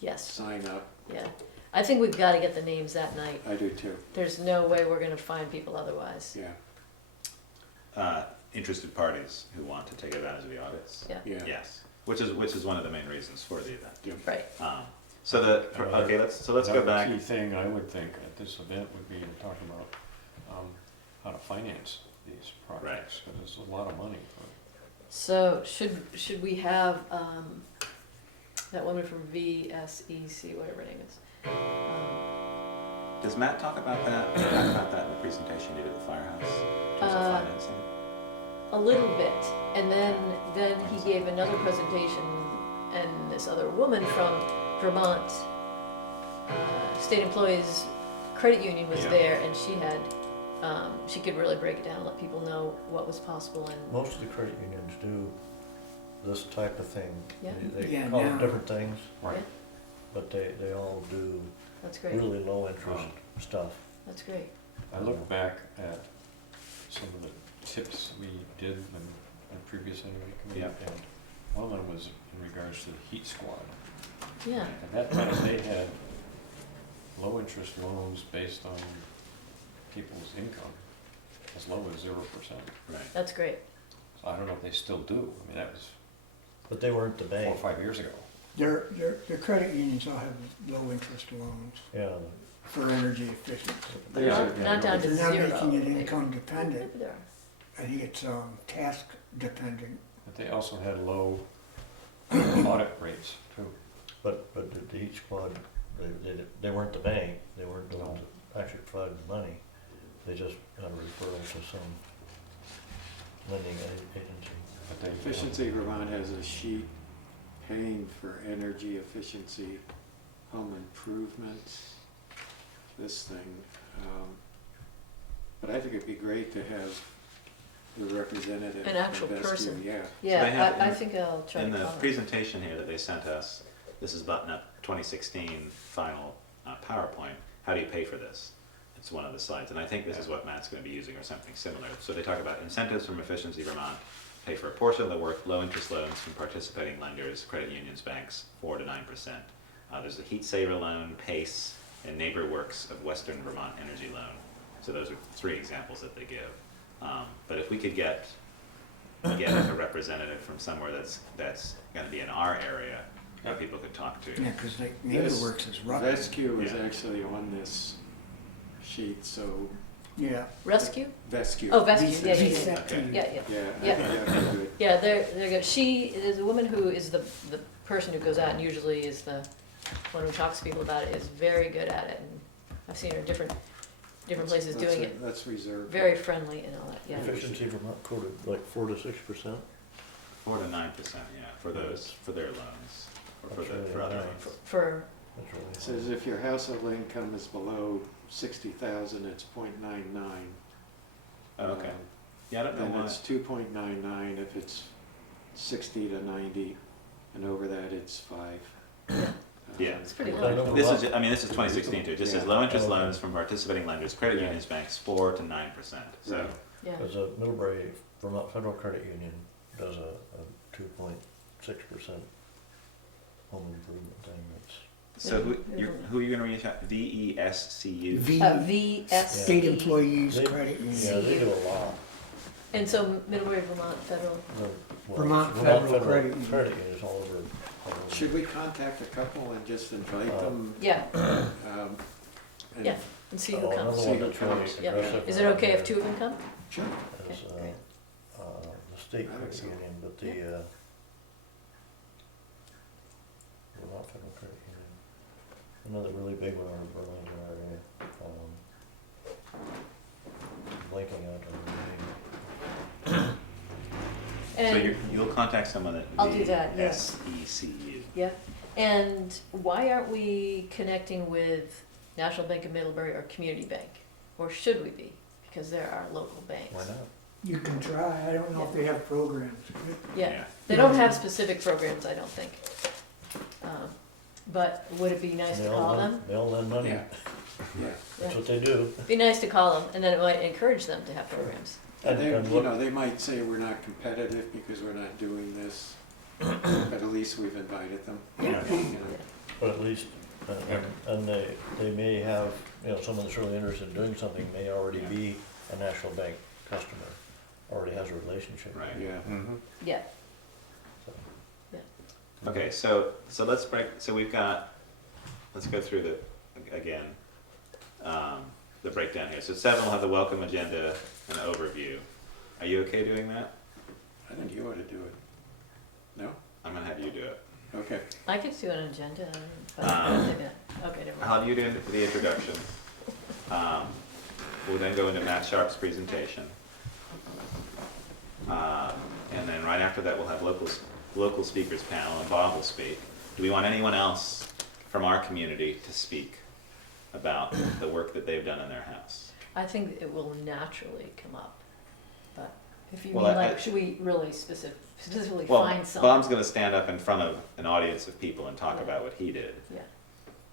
yes, sign up? yeah. I think we've gotta get the names that night. I do too, There's no way we're gonna find people otherwise. yeah, Interested parties who want to take advantage of the audits. Yeah, yeah. Yes, which is one of the main reasons for the event. Yeah. right. Okay, let's go Another back. key thing I would think at this event would be to talk about how to finance these projects, because it's a lot of money. So should we have, that woman from VSEC, whatever her name is? Does Matt talk about that in the presentation he did at the firehouse? In terms of financing? A little bit, and then he gave another presentation, and this other woman from Vermont State Employees Credit Union was Yeah. there, and she had, she could really break it down and let people know what was possible, and Most of the credit unions do this type of thing. Yeah. They Yeah, call now- it different things, Right. but they all do that's great, really low interest stuff. that's great. I look back at some of the tips we did in the previous energy committee, Yeah. and one of them was in regards to the heat squad. Yeah, At that time, they had low interest loans based on people's income, as low as 0%. Right. that's great. So I don't know if they still do. I mean, that was But they weren't the 4 or bank. 5 years ago. The credit unions all have low interest loans Yeah, for energy efficiency. There's Not, a- not down If to you're not zero. making it maybe. income dependent, Maybe there are. I think it's task dependent. But they also had low audit rates too. but the heat squad, they weren't the bank, they weren't the No. ones that actually provided the money. They just got a referral to some lending agency. But they, Efficiency Vermont has a sheet paying for energy efficiency, home improvements, this thing. But I think it'd be great to have the representative. An actual from Vescu, person. Yeah, they Yeah, have I in- think I'll try to In the comment. presentation here that they sent us, this is button up 2016 final PowerPoint. How do you pay for this? It's one of the slides, and I think this is what Matt's going to be using or something similar. So they talk about incentives from Efficiency Vermont, pay for a portion of the work, low interest loans from participating lenders, credit unions, banks, 4 to 9%. There's a Heat Saver loan, PACE, and Neighbor Works of Western Vermont Energy Loan. So those are 3 examples that they give. But if we could get a representative from somewhere that's going to be in our area that people could talk to. Yeah, because like This- NeighborWorks is Rutland. Vescu is Yeah. actually on this sheet, so Yeah. Rescue? Vescu. Oh, Vescue, yeah, yeah, yeah. VSEC. Yeah, yeah. Yeah, I Yeah. think that'd be good. Yeah, they're good. She is a woman who is the person who goes out and usually is the one who talks to people about it, is very good at it. And I've seen her different places That's doing re- it, That's reserved. very friendly and all that, yeah. Efficiency Vermont quoted like 4 to 6%. 4 to 9%, yeah, for their loans, or for That's really other nice. loans. For, That's really It says if your household income is below 60,000, it's 0.99. Oh, okay. Yeah, I don't know And why. it's 2.99 if it's 60 to 90, and over that it's 5. Yeah. it's pretty I low. know This Vermont- is, I mean, this is 2016 too. It just says Yeah. low interest Okay. loans from participating lenders, credit Yeah. unions, banks, 4 to 9%. So, Right. Yeah, Because the Middlebury Vermont Federal Credit Union does a 2.6% home improvement thing. who are you going to reach out? VESCU. VSC. State Employees They- Credit Union. Yeah, they do a lot. And so Middlebury, Vermont Federal, Vermont Federal Credit Union. Credit unions all over. Should we contact a couple and just invite them? yeah, um, and- Yeah. and see who Oh, comes. another one that's really Yeah. aggressive Is it around okay if here 2 of them come? Sure. Okay, is, great. the state I think credit so. union, but the, Yeah. Vermont Federal Credit Union. Another really big one in Burlington area. Blanking out on the name. So And, you'll contact someone at I'll do that, yes. VESCU. yeah, and why aren't we connecting with National Bank of Middlebury or Community Bank? Or should we be? Because they're our local banks. Why not? You can try, I don't know if they have programs. Yeah, they don't have specific programs, I don't think. But would it be nice to call them? They all lend money, Yeah, yeah. that's what they do. Be nice to call them, and then it might encourage them to have programs. And they, And you what- know, they might say we're not competitive because we're not doing this, but at least we've invited them. Yeah. You know. But at least, and they may have, someone that's really interested in doing something may already Yeah. be a National Bank customer, already has a relationship. Right. Yeah. Mm-hmm. Yeah, So, Okay, so let's break, so we've got, let's go through again, the breakdown here. So 7 will have the welcome agenda and overview. Are you okay doing that? I think you ought to do it. No? I'm gonna have you do it. Okay. I could do an agenda, but, okay, never mind. I'll have you do the introduction. We'll then go into Matt Sharp's presentation. And then right after that, we'll have local speakers panel, and Bob will speak. Do we want anyone else from our community to speak about the work that they've done in their house? I think it will naturally come up, but if you Well, mean I- like, should we really specifically Well, find someone? Bob's gonna stand up in front of an audience of people and talk about what he did. Yeah,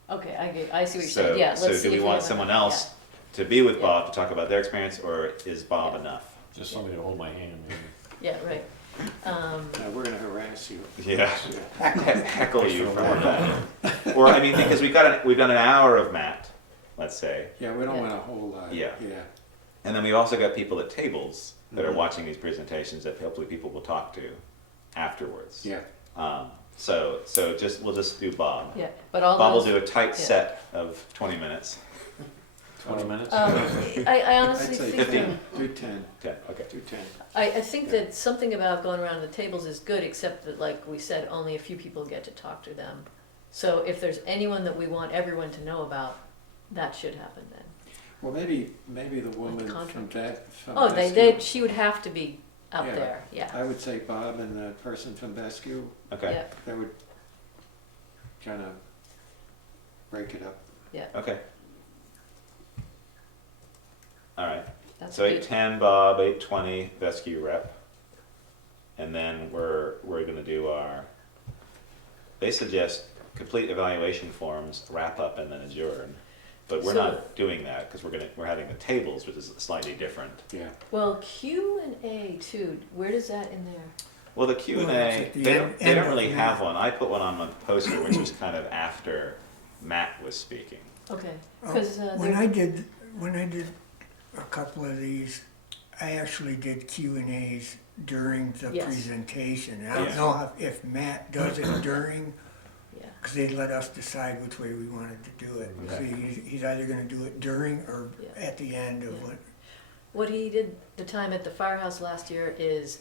okay, I see what you're So, saying, yeah, let's see so if do we want have someone enough. else to be with Yeah. Bob to talk about their experience, or is Bob Yeah. enough? Just somebody to hold my hand, maybe. Yeah, right. Now, we're gonna harass you. Yeah. Heckle you for that. Or, I mean, because we've done an hour of Matt, let's say, Yeah, we don't Yeah. want a whole lot. Yeah. Yeah. and then we've also got people at tables that are Mhm. watching these presentations that hopefully people will talk to afterwards. Yeah. So we'll just do Bob. Yeah, but all Bob will those. do a tight yeah. set of 20 minutes. 20 minutes? I I'd honestly say think 15. that, Do 10. 10, okay. Do 10. I think that something about going around the tables is good, except that, like we said, only a few people get to talk to them. So if there's anyone that we want everyone to know about, that should happen then. Well, maybe the woman from contractors. that. From Oh, Vescu. she would have to be out Yeah. there, yeah. I would say Bob and the person from Vescu. Okay. Yeah, That would kind of break it up. yeah, Okay. All right. that's So good. 8:10 Bob, 8:20 Vescu rep, and then we're gonna do our. They suggest complete evaluation forms, wrap up, and then adjourn, but we're So- not doing that because we're having the tables, which is slightly different. Yeah. Well, Q and A too, where does that in there? Well, the Q and Well, A, it's at the they end don't of really the- have one. I put one on the poster, which was kind of after Matt was speaking. Okay, Oh, because When I did a couple of these, I actually did Q and A's during the Yes. presentation. I don't Yeah. know if Matt does it during, yeah, because they'd let us decide which way we wanted to do it. So Okay. he's either gonna do it during or Yeah. at the end of Yeah. what. what he did the time at the firehouse last year is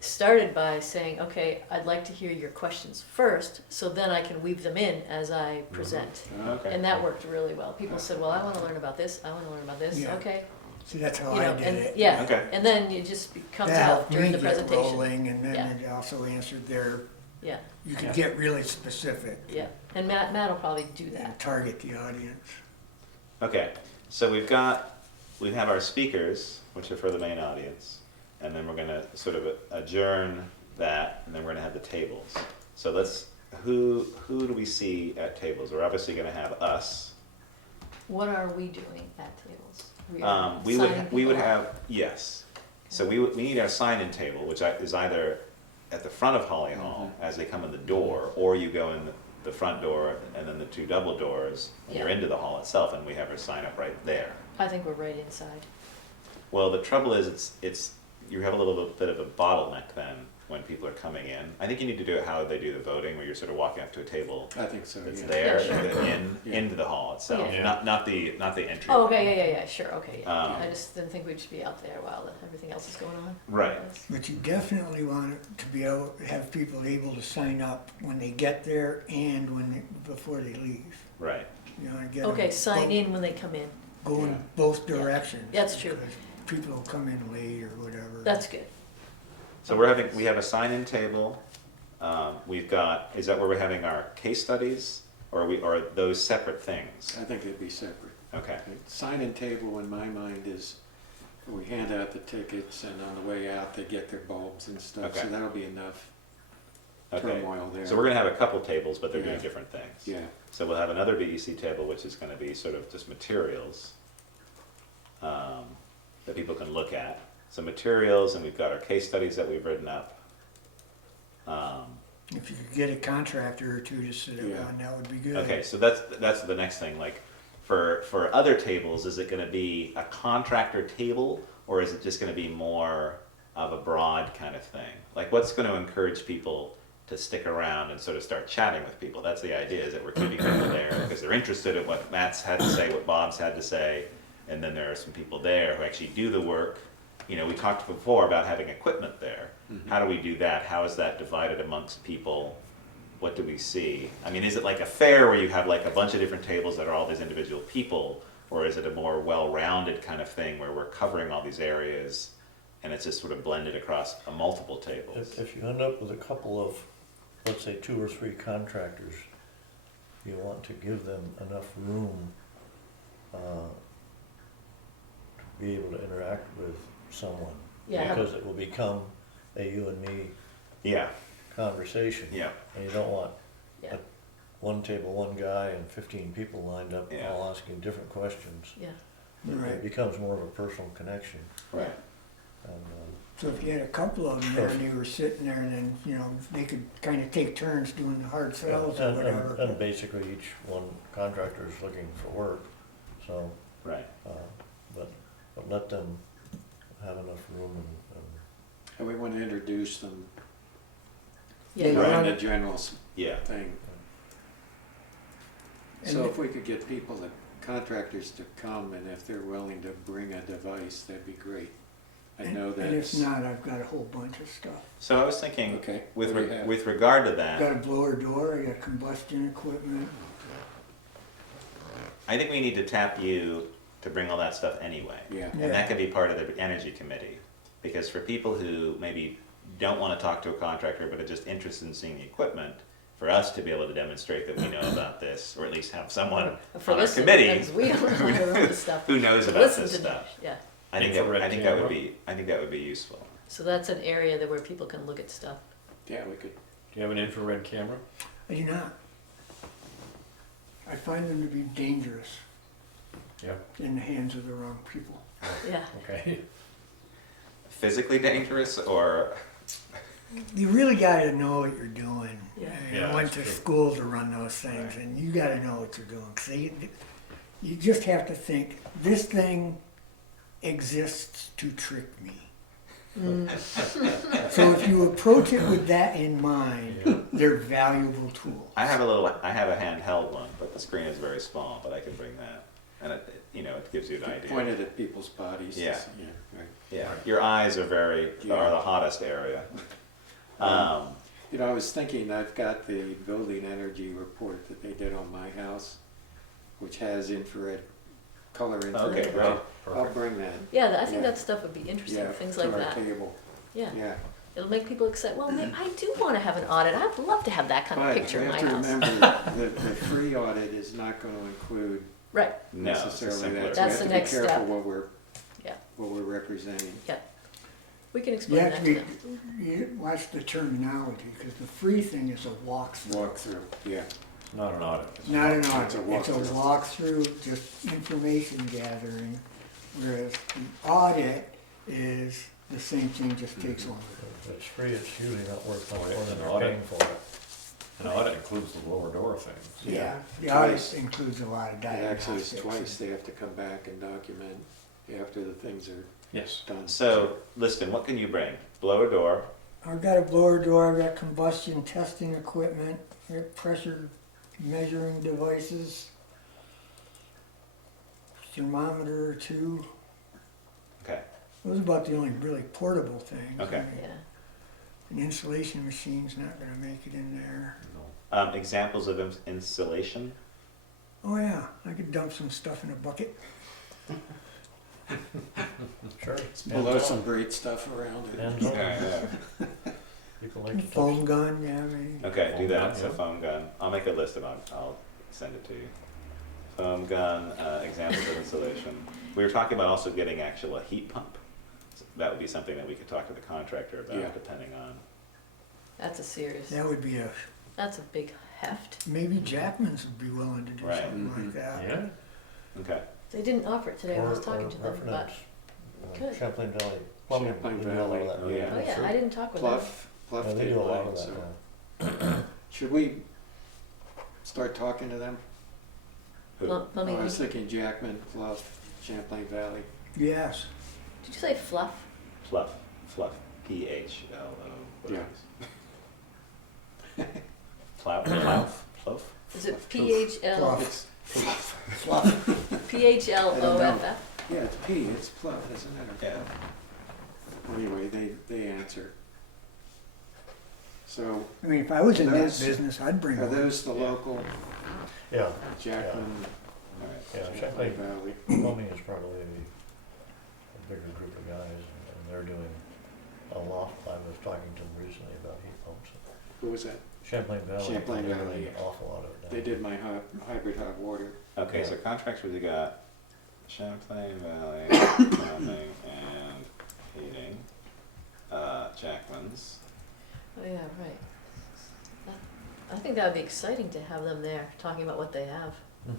started by saying, okay, I'd like to hear your questions first, so then I can weave them in as I present. Okay. And that worked really well. People said, well, I wanna learn about this, I wanna learn about this, Yeah. okay. See, that's how You I know, did and, it. yeah, Okay. and then it just comes That out helped during me the get presentation. rolling, and then Yeah. it also answered their, Yeah, you could Yeah. get really specific yeah, and Matt will probably do and that. target the audience. Okay, so we have our speakers, which are for the main audience, and then we're gonna sort of adjourn that, and then we're gonna have the tables. So who do we see at tables? We're obviously gonna have us. What are we doing at tables? We are We signing would people up. have, yes. So we need our sign-in table, which is either at the front of Holly Hall as they come in the door, or you go in the front door and then the 2 double doors, and you're Yeah. into the hall itself, and we have our sign up right there. I think we're right inside. Well, the trouble is, you have a little bit of a bottleneck then when people are coming in. I think you need to do it how they do the voting, where you're sort of walking up to a table I think so, that's yeah. there, Yeah, sure. and Yeah. into the hall itself, Yeah. not the entry. Oh, okay, yeah, sure, okay, yeah. Um, I just didn't think we'd just be out there while everything else is going on. Right. But you definitely want to be able to have people able to sign up when they get there and before they leave. Right. You know, and get Okay, them sign in when they come in. Go Yeah. in both directions. That's true. because People will come in late or whatever. That's good. So we have a sign-in table. We've got, is that where we're having our case studies, or are those separate things? I think they'd be separate. Okay. Sign-in table in my mind is, we hand out the tickets and on the way out, they get their bulbs and stuff, so Okay. that'll be enough. turmoil there. So we're gonna have a couple tables, but they're doing Yeah. different things. Yeah, So we'll have another BEC table, which is gonna be sort of just materials, that people can look at. So materials, and we've got our case studies that we've written up. If you could get a contractor or two to sit Yeah. around, that would be good. Okay, so that's the next thing, like, for other tables, is it gonna be a contractor table, or is it just gonna be more of a broad kind of thing? Like, what's gonna encourage people to stick around and sort of start chatting with people? That's the idea, is that we're keeping people there, because they're interested in what Matt's had to say, what Bob's had to say, and then there are some people there who actually do the work. You know, we talked before about having equipment there. How do we do that? How is that divided amongst people? What do we see? I mean, is it like a fair where you have like a bunch of different tables that are all these individual people? Or is it a more well-rounded kind of thing where we're covering all these areas and it's just sort of blended across a multiple tables? If you end up with a couple of, let's say, 2 or 3 contractors, you want to give them enough room to be able to interact with someone. Yeah. Because it will become a you and me Yeah, conversation. yeah, And you don't want Yeah. one table, one guy, and 15 people lined up, Yeah. all asking different questions. Yeah, Right. It becomes more of a personal connection. right. And, So if you had a couple of them there and they were sitting there, and then, you know, they could kind of take turns doing the hard sells or and whatever. basically each one contractor is looking for work, so, Right. but let them have enough room and and we want to introduce them yeah, Yeah. around Right. the general Yeah, thing. And So the- if we could get people, contractors to come, and if they're willing to bring a device, that'd be great. I know And if that's, not, I've got a whole bunch of stuff. so I was thinking, okay. with, what do you have? with regard to I've that, got a blower door, I got combustion equipment. I think we need to tap you to bring all that stuff anyway. Yeah, And that could be part of the energy committee. Because for people who maybe don't want to talk to a contractor but are just interested in seeing the equipment, for us to be able to demonstrate that we know about this, or at least have someone for on our listening, committee because we don't know how to run this stuff. who knows To about listen this to stuff. Yeah, I think Infrared that camera. would be useful. so that's an area that where people can look at stuff. yeah, we could, Do you have an infrared camera? I do not. I find them to be dangerous Yeah, in the hands of the wrong people. Yeah, okay. Physically dangerous, or You really gotta know what you're doing. Yeah. I Yeah, went that's to true. school to run those things, and you gotta know what you're doing. 'Cause you just have to think, this thing exists to trick me. So if you approach it with that in mind, they're valuable tools. I have a handheld one, but the screen is very small, but I can bring that. And it gives you an idea. pointed at people's bodies. Yeah. Right. Yeah, your eyes are Yeah. are the hottest area. You know, I was thinking, I've got the building energy report that they did on my house, which has color infrared. Okay, great. I'll Perfect. bring that. yeah, I think Yeah. that stuff would be interesting, Yeah, things to like our that. table. Yeah, Yeah. it'll make people excited. Well, I do want to have an audit. I'd love to have that kind of But picture we in my have to house. remember, the free audit is not going to include Right. No, it's a necessarily simpler. that. That's We the have next to be careful step. what we're representing. We can You explain have that to to be, them. you watch the terminology, because the free thing is a walkthrough. Walk through, yeah. It's not an audit. Not an It's a audit, it's a walkthrough, just information gathering, whereas the audit is the same thing, just takes longer. if it's free, it's usually not worth much Right, more than an they're audit. paying for it. An audit includes the lower door things. Yeah, the Twice. audit includes a lot of It actually is diagnostics. twice, they have to come back and document after the things are Yes. done. So, listen, what can you bring? Blower door, I've got a blower door, I've got combustion testing equipment, I've got pressure measuring devices, thermometer or two. okay, Those are about the only really portable things. Okay. I mean, Yeah. An insulation machine's not gonna make it in there. examples of installation? Oh yeah, I could dump some stuff in a bucket. Sure. Below some great stuff around it. Hands on. Yeah, People like to touch. Foam gun, yeah, maybe. Okay, do that, Foam gun, so yeah. foam gun, I'll make a list of I'll send it to you. Foam gun, examples of installation. We were talking about also getting actual a heat pump. So that would be something that we could talk to the contractor Yeah. about, depending on. That's a serious, That would be that's a big heft. maybe Jackman's would be willing to do Right. something Mhm. like that. Yeah? Okay. They didn't offer it today, I was talking to them, but, Reference, Good. Champlain Valley Plumbing. Champlain they do a lot of Valley. that. Oh, yeah. oh yeah, I didn't talk with them. Pluff Yeah, they did do a lot mine, of that so. now. Should we start talking to them? Who? Let me, I was thinking Jackman, Pluff, Champlain Valley. Yes. did you say fluff? Fluff. PHLO. Yeah. Plouf. Is it PHL, Fluff. It's, Fluff. PHLOFF? yeah, it's P, it's Pluff, isn't it? Or Yeah. Pluff? Anyway, they answer. So, I mean, if I was in that Those- business, I'd bring are one. those the local Yeah, Jackman, All right. yeah, Champlain Champlain Valley? Plumbing is probably a bigger group of guys, and they're doing a lot. I was talking to them recently about heat pumps. Who was that? Champlain Valley. Champlain they're Valley, doing yeah. An awful lot of it now. They did my hybrid hot water. Okay, Yeah. so contracts we got Champlain Valley, plumbing and heating, Jackman's. Oh, yeah, right. I think that would be exciting to have them there, talking about what they have, Mhm.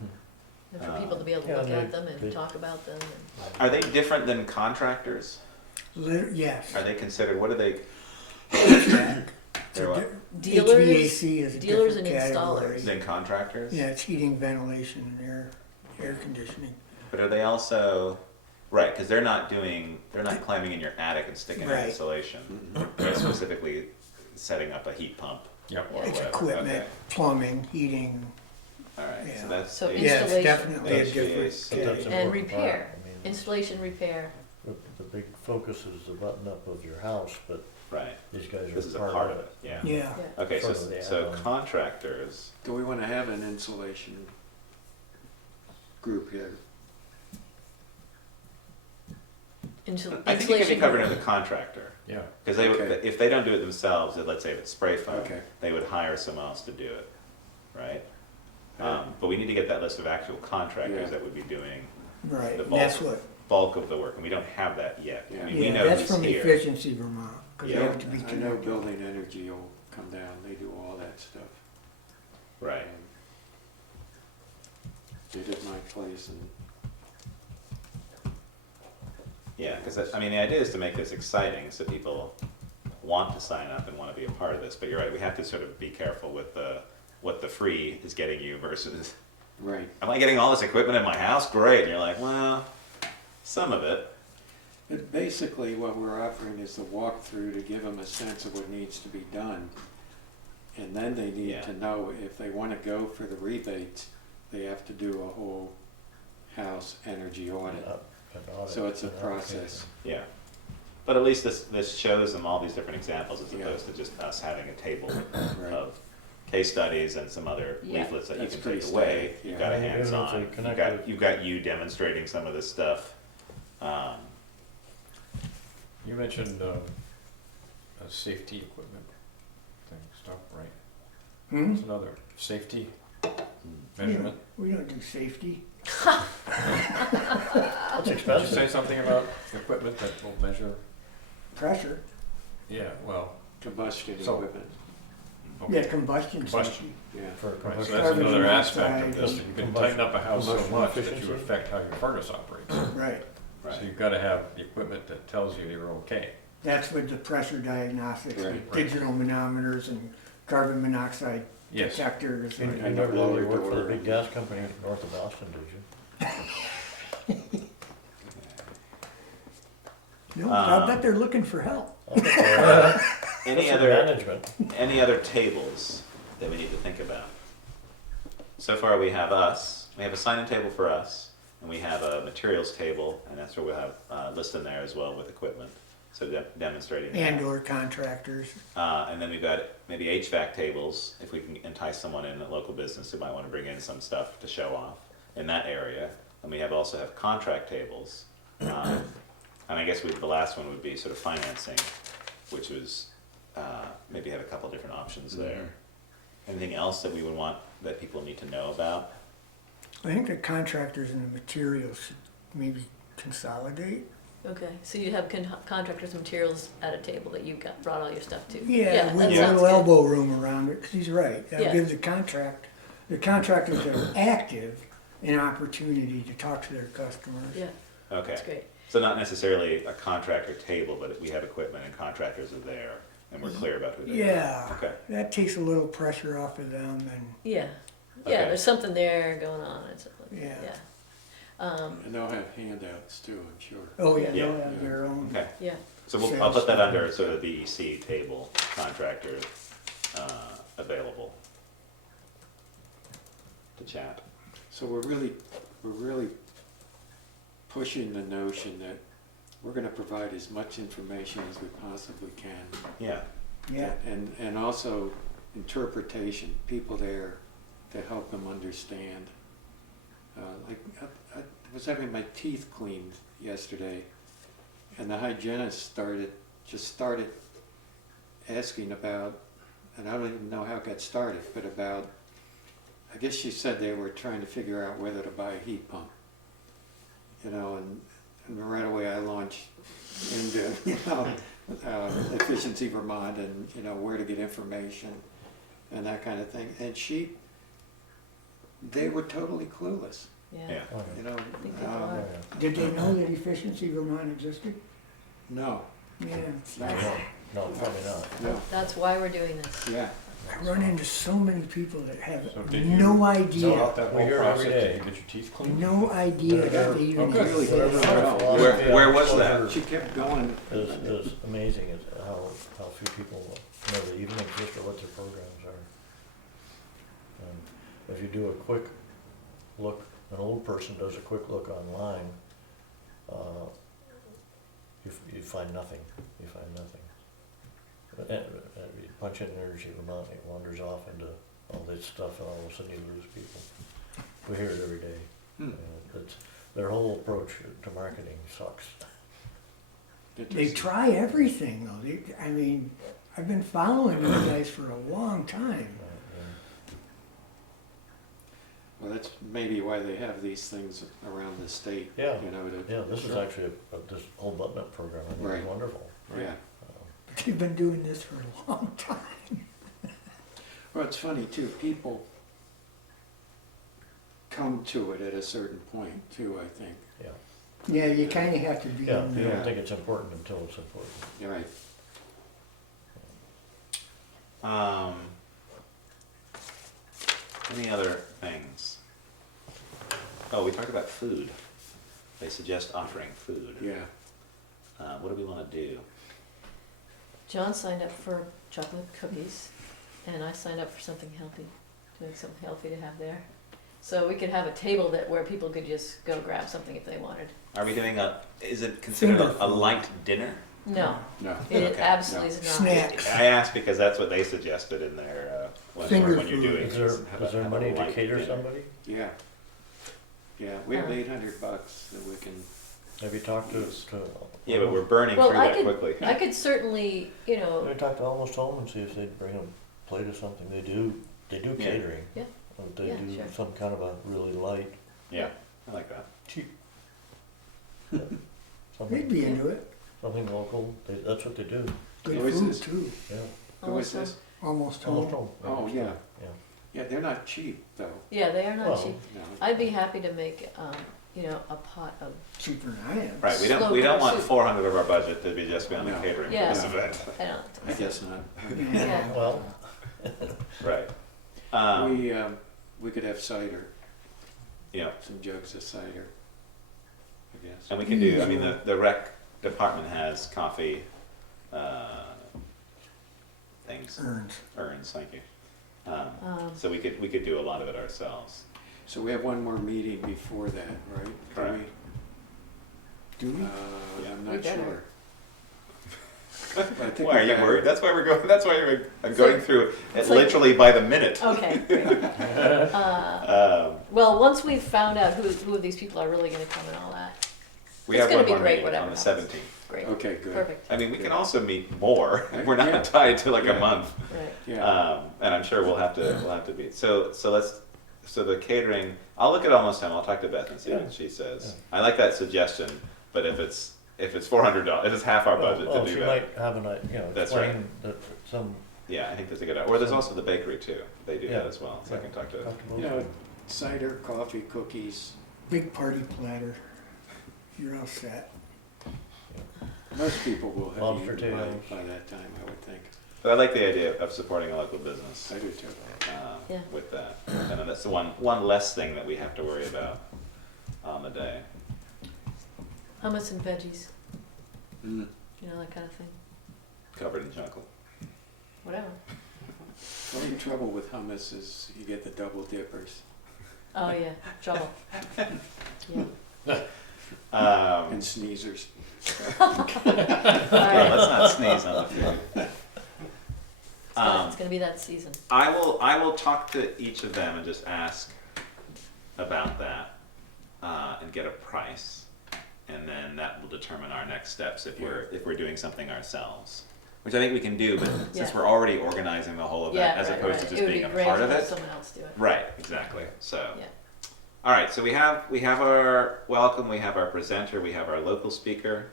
and for people to be able to Yeah, look and at them they- and talk about them. And Are they different than contractors? Yes. Are they considered, what are they? HVAC. They're what? Dealers, HVAC is a dealers different and category. installers. Than contractors? Yeah, it's heating, ventilation, and air conditioning. But are they also, right, because they're not climbing in your attic and sticking in Right. insulation. They're specifically setting up a heat pump. Yep. Or It's whatever. equipment, Okay. plumbing, heating. All right, Yeah. so that's. So H- Yeah, it's Installation. definitely a HVAC. different But that's an category. And important part. repair. I mean, Installation, repair. the big focus is the button up of your house, but Right, these guys this is are a part of it, yeah. Yeah. Yeah. Okay, so, Sort of the so add-on. contractors, Do we want to have an insulation group here? I think it can be covered under the contractor. Yeah. Because they, Okay. if they don't do it themselves, let's say if it's spray foam, Okay. they would hire someone else to do it, right? Yeah. But we need to get that list of actual Yeah. contractors that would be doing Right, the that's bulk, what, bulk of the work, and we don't have that yet. Yeah. I mean, we yeah, know that's who's from here. Efficiency Vermont, because they Yeah. have to be I know connected. Building Energy will come down, they do all that stuff. Right, They did my place and, yeah, because, I mean, the idea is to make this exciting, so people want to sign up and want to be a part of this, but you're right, we have to sort of be careful with what the free is getting you versus, right. am I getting all this equipment in my house? Great, and you're like, well, some of it. But basically, what we're offering is the walkthrough to give them a sense of what needs to be done. And then they need Yeah. to know if they want to go for the rebates, they have to do a whole house energy audit. An audit, So it's a an application. process. Yeah, but at least this shows them all these different examples as Yeah. opposed to just us having a table Right. of case studies and some other Yeah. leaflets that you That's can pretty take away. static, You've yeah. got a Yeah, even if hands-on. they You've connect got with- you've got you demonstrating some of this stuff. You mentioned safety equipment thing, stuff, right? Hmm? That's another safety measurement. We don't do safety. That's Did you expensive. say something about equipment that will measure? Pressure, Yeah, well, Combustion So- equipment, yeah, okay. combustion Combustion. safety. yeah. For Right, so combustion. that's Carbon another aspect of monoxide, this. You can tighten up a house so combustion much that you efficiency. affect how your furnace operates. Right, Right. So you've gotta have the equipment that tells you you're okay. that's with the pressure diagnostics, Right, with right. digital manometers and carbon monoxide Yes. detectors. You and- you never really Lower worked for the door. big gas company north of Boston, did you? No, I bet they're looking for help. Any That's other management. any other tables that we need to think about? So far, we have us. We have a sign-in table for us, and we have a materials table, and that's where we'll have a list in there as well with equipment. So demonstrating that. And/or contractors. And then we've got maybe HVAC tables, if we can entice someone in a local business who might want to bring in some stuff to show off in that area. And we also have contract tables. And I guess the last one would be sort of financing, which was, maybe have a couple different options there. Anything else that we would want, that people need to know about? I think the contractors and the materials should maybe consolidate. Okay, so you have contractors' materials at a table that you got, brought all your stuff to? Yeah, with that a sounds little good. elbow room around it, 'cause he's right. That Yeah. gives the contractors that are active an opportunity to talk to their customers. Yeah, Okay. that's great. So not necessarily a contractor table, but we have equipment and contractors are there and we're clear about who they are. Yeah, Okay. that takes a little pressure off of them and, Yeah, Okay. yeah, there's something there going on, it's, Yeah. yeah. And they'll have handouts too, I'm sure. oh yeah, Yeah. they'll have their own. Okay. Yeah, So I'll put that under sort of BEC table contractor available to chat. So we're really pushing the notion that we're gonna provide as much information as we possibly can. Yeah. Yeah, And also interpretation, people there to help them understand. Like, I was having my teeth cleaned yesterday, and the hygienist started asking about, and I don't even know how it got started, but about, I guess she said they were trying to figure out whether to buy a heat pump. You know, and right away I launched into, Efficiency Vermont and, where to get information and that kind of thing. And they were totally clueless, yeah. Yeah. Oh, you know. think people are. did they know that Efficiency Vermont existed? No, Yeah, No, probably not. no, That's why we're doing this. yeah. I run into so many people that have So did no Fill idea, out that We whole hear it every process day. to get your teeth cleaned? no idea that they even Okay. Really? existed. Where was that? She kept going. It's amazing how few people know they even exist or what their programs are. If you do a quick look, an old person does a quick look online, you find nothing. You find nothing. You punch in Energy Vermont, it wanders off into all this stuff, and all of a sudden you lose people. We hear it every day. Their whole approach to marketing sucks. They try everything though. I mean, I've been following these guys for a long time. Well, that's maybe why they have these things around the state. Yeah. To, Yeah, this is actually this whole button-up program, I think is Right. wonderful. yeah. They've been doing this for a long time. Well, it's funny too, people come to it at a certain point too, I think. Yeah, Yeah, you kinda have to be yeah, in you there. don't think it's important until it's important. You're right. Any other things? Oh, we talked about food. They suggest offering food. Yeah. What do we want to do? John signed up for chocolate cookies, and I signed up for something healthy, doing something healthy to have there. So we could have a table where people could just go grab something if they wanted. Are we doing is it considered Finger a food. light dinner? No, No. it Okay. absolutely is not. Snacks. I asked because that's what they suggested in their, Finger when you're food. doing Is there, have is there have money to light cater dinner. somebody? Yeah. Yeah, we have Oh. $800 that we can. Have you talked to? Yeah, but we're burning Well, through I that could, quickly. I could certainly, Have you talked to Almost Home and see if they'd bring a plate of something? They do Yeah. catering. Yeah. They Yeah, do sure. some kind of a really light, Yeah, I like that. cheap. They'd Something, be into it. something local, that's what they do, Good Who is food this? too. yeah. Who is Also- this? Almost Almost home. Home. Oh, yeah. Yeah. Yeah, they're not cheap though. Yeah, they are not Well, cheap. No. I'd be happy to make, a pot of, Cheaper than I am. Right, we don't Slow want soup. 400 of our budget to be just on the No. catering Yeah. for this event. I don't. I guess not. Yeah. Well, Right. We could have cider, Yeah, some jugs of cider, I guess. and we can do, I mean, the rec department has coffee, things, urns, thank you. So we could do a lot of it ourselves. So we have one more meeting before that, right? Do Correct. Do we? Yeah. I'm We not better. sure. I think Why are we you better. worried? That's why we're going. That's why I'm going through it it's like- literally by the minute. Okay, great. Well, once we've found out who of these people are really gonna come and all that, We It's have gonna one be more great, meeting whatever on the happens. 17th. great, Okay, good. perfect, I mean, we can also meet more. We're not Yeah. tied to like a Yeah. month, right. Yeah. and I'm sure we'll have to be. So the catering. I'll look at Almost Home. I'll talk to Beth and see Yeah. what she says. I like that suggestion, but if it's if it's $400, if it's half our budget Well, to do she that. might have That's right. explain that some, Yeah, I think that's a good idea. Or there's also the bakery too. They do that Yeah. as well. So I can talk to. You know, cider, coffee, cookies, Big party platter, you're all set. most people will have Lobster eaten tails. by that time, I would think. But I like the idea of supporting a local business I do too. Yeah. with that. And then that's the one less thing that we have to worry about on the day. Hummus and veggies, Mm. you know, that kind of thing. Covered in chocolate. Whatever. The only trouble with hummus is you get the double dippers Oh yeah, trouble. Yeah. and sneezers. Yeah, let's not sneeze on the food. It's gonna be that season. I will talk to each of them and just ask about that and get a price, and then that will determine our next steps if we're doing something ourselves, which I think we can do. But since Yeah. we're already organizing the whole event, Yeah, as right, opposed right. to just being a It would be part great of to let it, someone else do it. right? Exactly. So. Yeah. All right, so we have our welcome, we have our presenter, we have our local speaker,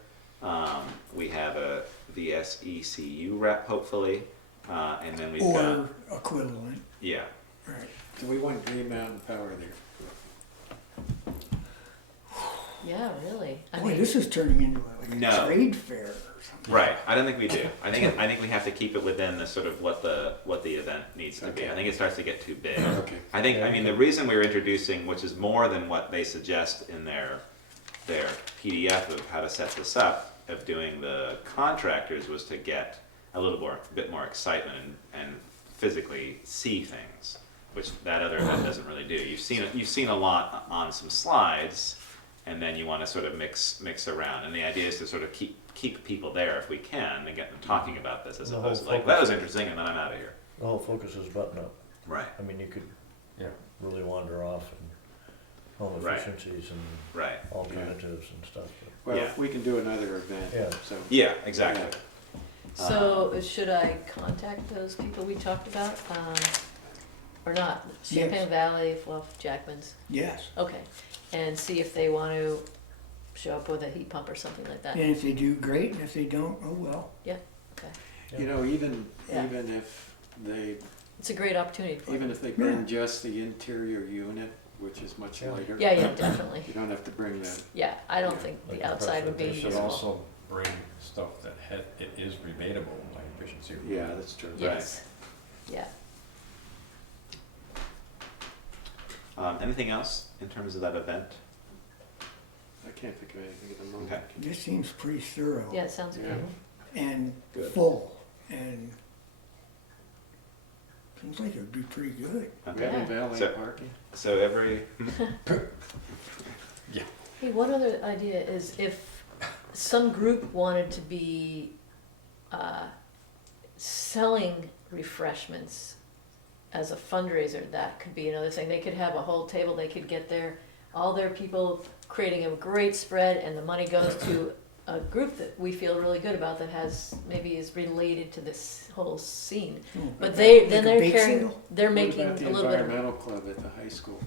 we have a VSECU rep, hopefully, and then we've got, Or equivalent, yeah, right. Do we want Green Mountain Power there? Yeah, really. I Boy, mean, this is turning into a No. trade fair or something. right. I don't think we do. I think we have to keep it within the sort of what the event needs to be. Okay. I think it starts to get too big. Okay. I mean, the reason we were introducing, which is more than what they suggest in their PDF of how to set this up, of doing the contractors, was to get a bit more excitement and physically see things, which that other event doesn't really do. You've seen a lot on some slides, and then you want to sort of mix around. And the idea is to sort of keep people there if we can, and get them talking about this, as The opposed to whole like, that focus. was interesting, and then I'm out of here. the whole focus is button up. Right. I mean, you could Yeah. really wander off and home Right. efficiencies and Right. alternatives and stuff. Well, Yeah. we can do another event, Yeah. so. Yeah, exactly. so should I contact those people we talked about, or not? Champagne Yes. Valley, Fluff, Jackman's. Yes, Okay, and see if they want to show up with a heat pump or something like that. and if they do, great, and if they don't, oh well. Yeah. Okay. You know, even Yeah. if they It's a great opportunity for Even them. if they bring just the interior unit, which is much Yeah. lighter. Yeah, yeah, definitely. You don't have to bring the, Yeah, I don't Yeah. think Like the the outside would be They should useful. also bring stuff that it is rebatable by efficiency. yeah, that's true. Yes. Yeah. Anything else in terms of that event? I can't think of anything at the moment. Okay. This seems pretty thorough. Yeah, it sounds Yeah. good. And Good. full, and seems like it would be pretty good. Okay. Red Valley So- parking? So every Hey, one other idea is if some group wanted to be selling refreshments as a fundraiser, that could be another thing. They could have a whole table, they could get all their people creating a great spread, and the money goes to a group that we feel really good about that maybe is related to this whole scene. But Like they're a bake carrying, sale? they're What making about a the little bit of, environmental club at the high school?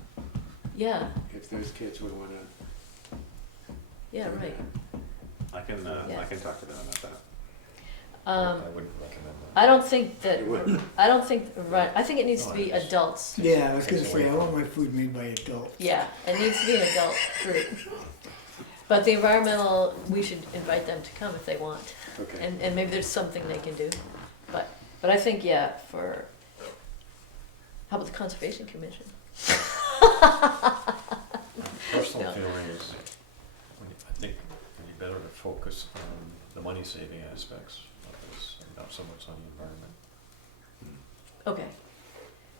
yeah, If those kids would wanna. yeah, do right. that. I can Yeah. talk to them about that. I wouldn't recommend that. I don't think that, You would. right, I think it needs to be Oh, I just- adults. Yeah, I was gonna Takes say, away I want my food made by adults. Yeah, it needs to be an adult group. But the environmental, we should invite them to come if they want, Okay. and maybe there's something they can do. But I think, yeah, how about the Conservation Commission? Personal No. feeling is, I think it'd be better to focus on the money-saving aspects of this, and not so much on the environment, Okay,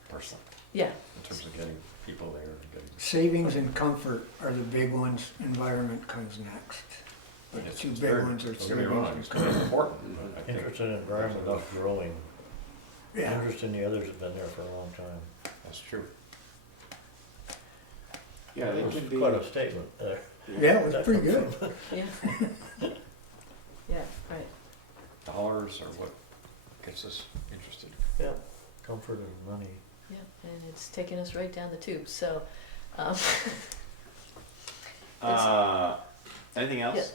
personally, yeah, in terms of getting people there and getting. Savings and comfort are the big ones, environment comes next. But the It's two big very- ones are don't get me savings wrong, and it's very comfort. important, but I think Interest in environment, not growing. Yeah, Interest in the others have been there for a long time. that's true. Yeah, That they was can be. quite a statement there. yeah, it was pretty good. yeah. Yeah, right. Dollars are what gets us interested. Yeah, comfort and money. Yeah, and it's taking us right down the tube, so, Anything else?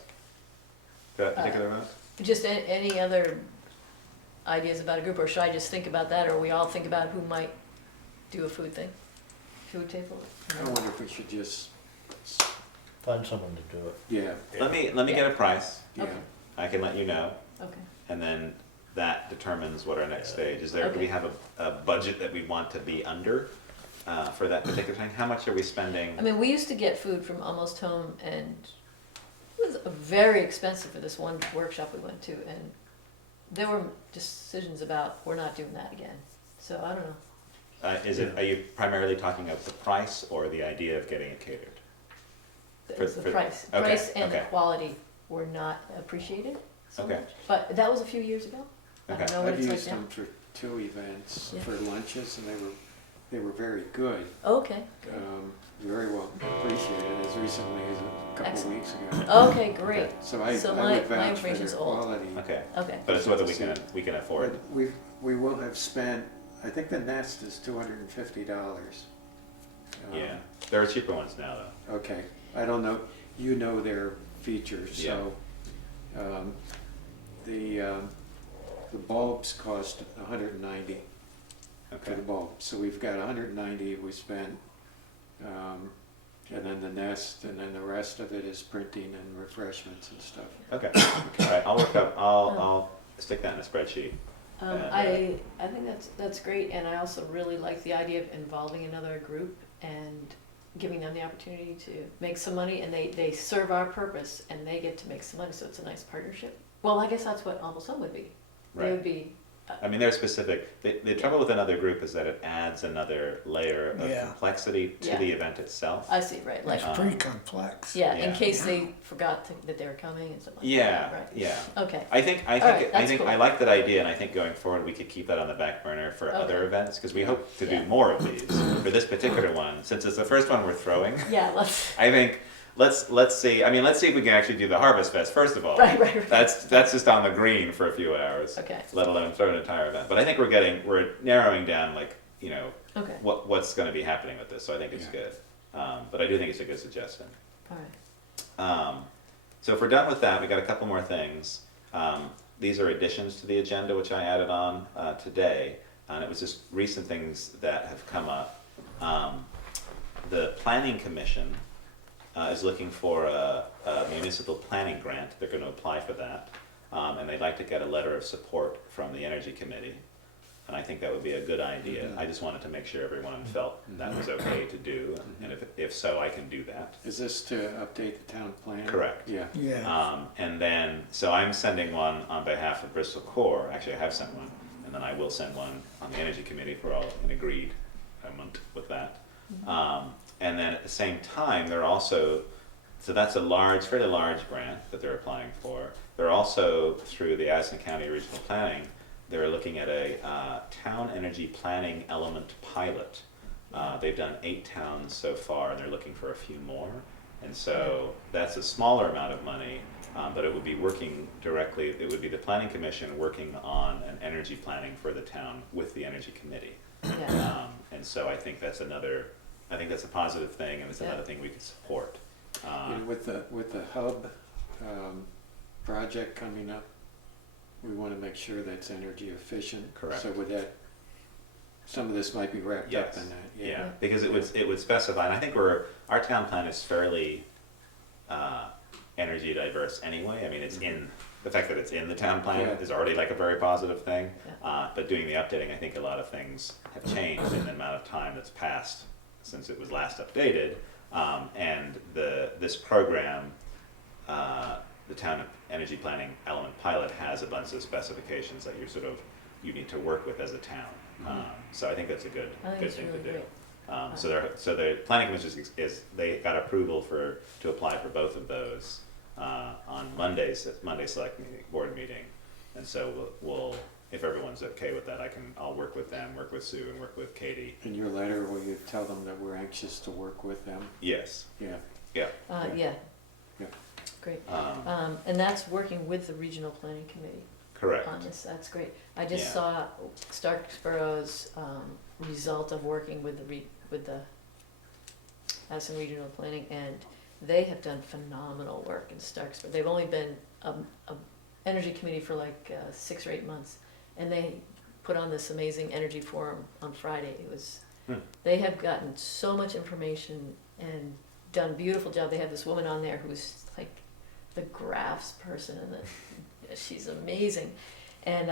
particular events? Just any other ideas about a group, or should I just think about that, or we all think about who might do a food thing? Food table? I wonder if we should just, Find someone to do it. yeah, Let me get a price. yeah. Okay. I can let you know, Okay. and then that determines what our next stage is. Do we have a budget that we want to be under for that particular thing? How much are we spending? I mean, we used to get food from Almost Home, and it was very expensive for this one workshop we went to, and there were decisions about, we're not doing that again. So I don't know. Are you primarily talking about the price or the idea of getting it catered? It was the price. Okay, Price and the okay. quality were not appreciated so Okay. much. But that was a few years ago. I Okay. don't know what I've it's used like now. them for 2 events, Yeah. for lunches, and they were very good. Okay. Very well appreciated as recently as a couple of Excellent. weeks ago. Okay, great. So I So would my vouch for their information's old. quality. Okay, Okay. but it's whether we can afford. But we will have spent, I think the nest is $250. Yeah, there are cheaper ones now though. Okay, I don't know, you know their features, so, the bulbs cost 190 for Okay. the bulb. So we've got 190 we spent, and then the nest, and then the rest of it is printing and refreshments and stuff. Okay. All right. I'll work up. I'll stick that in a spreadsheet. I think that's great, and I also really like the idea of involving another group and giving them the opportunity to make some money, and they serve our purpose, and they get to make some money, so it's a nice partnership. Well, I guess that's what Almost Home would be. They Right. would be, I mean, they're specific. The trouble with another group is that it adds another layer of Yeah. complexity to Yeah. the event itself. I see, right, like, It's pretty complex. yeah, in Yeah. case they forgot that they were coming and stuff like Yeah, that, right? yeah. Okay, I think right, that's cool. I like that idea, and I think going forward we could keep that on the back burner for other Okay. events because we hope to Yeah. do more of these. For this particular one, since it's the first one we're throwing, yeah, let's, I think let's see. I mean, let's see if we can actually do the Harvest Fest first of all. right. That's just on the green for a few hours. Okay. Let alone throw an entire event. But I think we're narrowing down like Okay, what's going to be happening with this. So I think it's Yeah. good. But I do think it's a good suggestion. all right. So if we're done with that, we got a couple more things. These are additions to the agenda, which I added on today, and it was just recent things that have come up. The Planning Commission is looking for a municipal planning grant. They're going to apply for that, and they'd like to get a letter of support from the Energy Committee. And I think that would be a good idea. I just wanted to make sure everyone felt that was okay to do, and if so, I can do that. Is this to update the town plan? Correct. Yeah. Yeah. And then, so I'm sending one on behalf of Bristol Core, actually I have sent one, and then I will send one on the Energy Committee for all an agreed amount with that. And then at the same time, they're also, so that's a fairly large grant that they're applying for. They're also, through the Addison County Regional Planning, they're looking at a town energy planning element pilot. They've done 8 towns so far, and they're looking for a few more. And so that's a smaller amount of money, but it would be working directly, it would be the Planning Commission working on an energy planning for the town with the Energy Committee. Yeah, And so I think that's a positive thing, and it's another Yeah. thing we could support. And with the hub project coming up, we want to make sure that's energy efficient. Correct. So with that, some of this might be wrapped up Yes. in that. Yeah, because it would specify, and I think our town plan is fairly energy diverse anyway. I mean, it's in, the fact that it's in the town plan Yeah. is already like a very positive thing. Yeah. But doing the updating, I think a lot of things have changed in the amount of time that's passed since it was last updated. And this program, the town energy planning element pilot, has a bunch of specifications that you need to work with as a town. So I think that's a good I think good it's thing really to do. great. So the planning commission they got approval to apply for both of those on Monday's select board meeting, and so we'll if everyone's okay with that, I'll work with them, work with Sue, and work with Katie. In your letter, will you tell them that we're anxious to work with them? Yes. Yeah. Yeah. Yeah, Yeah. great. And that's working with the Regional Planning Committee Correct. on this, that's great. I just Yeah. saw Starksborough's result of working with the Addison Regional Planning, and they have done phenomenal work in Starksborough. They've only been a energy committee for like 6 or 8 months, and they put on this amazing energy forum on Friday. It was, they have gotten so much information and done a beautiful job. They have this woman on there who's like the graphs person, and she's amazing, and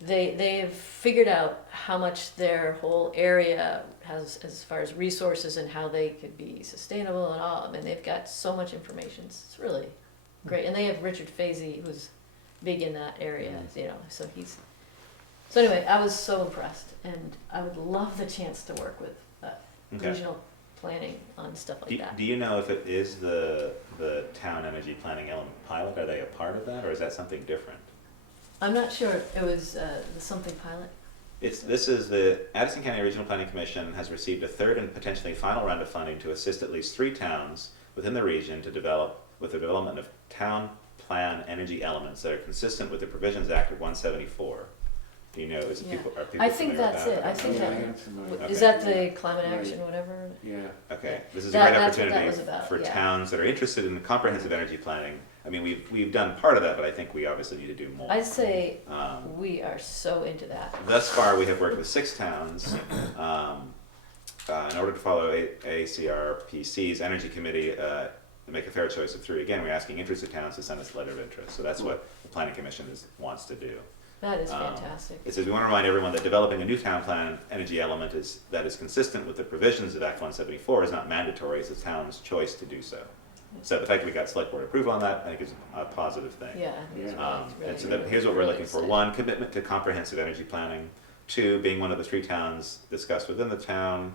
they've figured out how much their whole area has as far as resources and how they could be sustainable and all. I mean, they've got so much information. It's really great, and they have Richard Fazy, who's big in that area, you know. So he's. So anyway, I was so impressed, and I would love the chance to work with regional planning on stuff like that. Do you know if it is the town energy planning element pilot? Are they a part of that, or is that something different? I'm not sure. It was the something pilot. This is the Addison County Regional Planning Commission has received a third and potentially final round of funding to assist at least 3 towns within the region to develop with the development of town plan energy elements that are consistent with the Provisions Act of 174. Do you know? Is it Yeah. people? Are people I think familiar with that's that? it. I think Yeah, that I'm familiar. Okay. is that the climate action, whatever. Yeah. Okay, this is That- a great that's what that opportunity was about, for yeah. towns that are interested in comprehensive energy planning. I mean, we've done part of that, but I think we obviously need to do more. I'd say Um, we are so into that. Thus far, we have worked with 6 towns. In order to follow ACRPC's Energy Committee, to make a fair choice of 3, again, we're asking interested towns to send us a letter of interest. So that's what the Planning Commission wants to do. That is fantastic. It says we want to remind everyone that developing a new town plan energy element that is consistent with the provisions of Act 174 is not mandatory. It's the town's choice to do so. So the fact that we got select board approval on that, I think, is a positive thing. Yeah, I think it's really, And so really, here's what we're really looking for. exciting. 1, commitment to comprehensive energy planning. 2, being one of the 3 towns discussed within the town.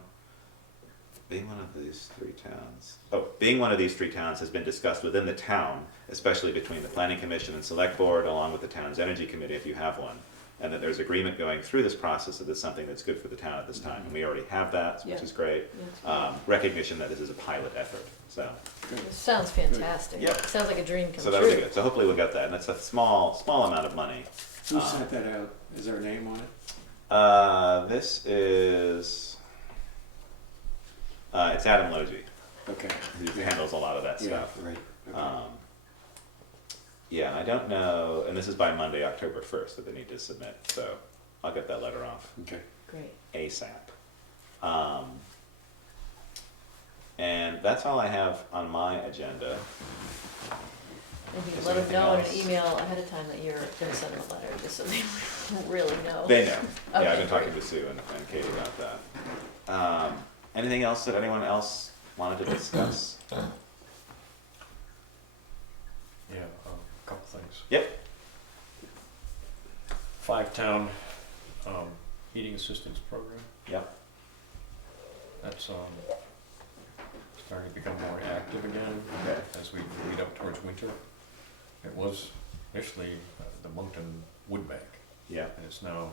Being one of these 3 towns. Being one of these 3 towns has been discussed within the town, especially between the planning commission and select board, along with the town's energy committee, if you have one. And that there's agreement going through this process that it's something that's good for the town at this time. And we already have that, which Yeah. is great. Yeah. Recognition that this is a pilot effort. So It sounds fantastic. Yeah. It sounds like a dream come so that'll be true. good. So hopefully we'll get that. And it's a small amount of money. Who sent that out? Is there a name on it? This is, it's Adam Logie, Okay. who handles a lot of that Yeah, stuff. right. Okay. Yeah, I don't know, and this is by Monday, October 1st that they need to submit, so I'll get that letter off Okay. Great. ASAP. And that's all I have on my agenda. Maybe Is let there them know in an anything email ahead of time that you're going to send them a letter, just so they really know. They know. Yeah, Okay, I've been talking great. to Sue and Katie about that. Anything else that anyone else wanted to discuss? Yeah, a couple things. Yep. 5-town heating assistance program. Yep. That's starting to become more active again Okay. as we lead up towards winter. It was initially the Moncton Wood Bank, Yeah. and it's now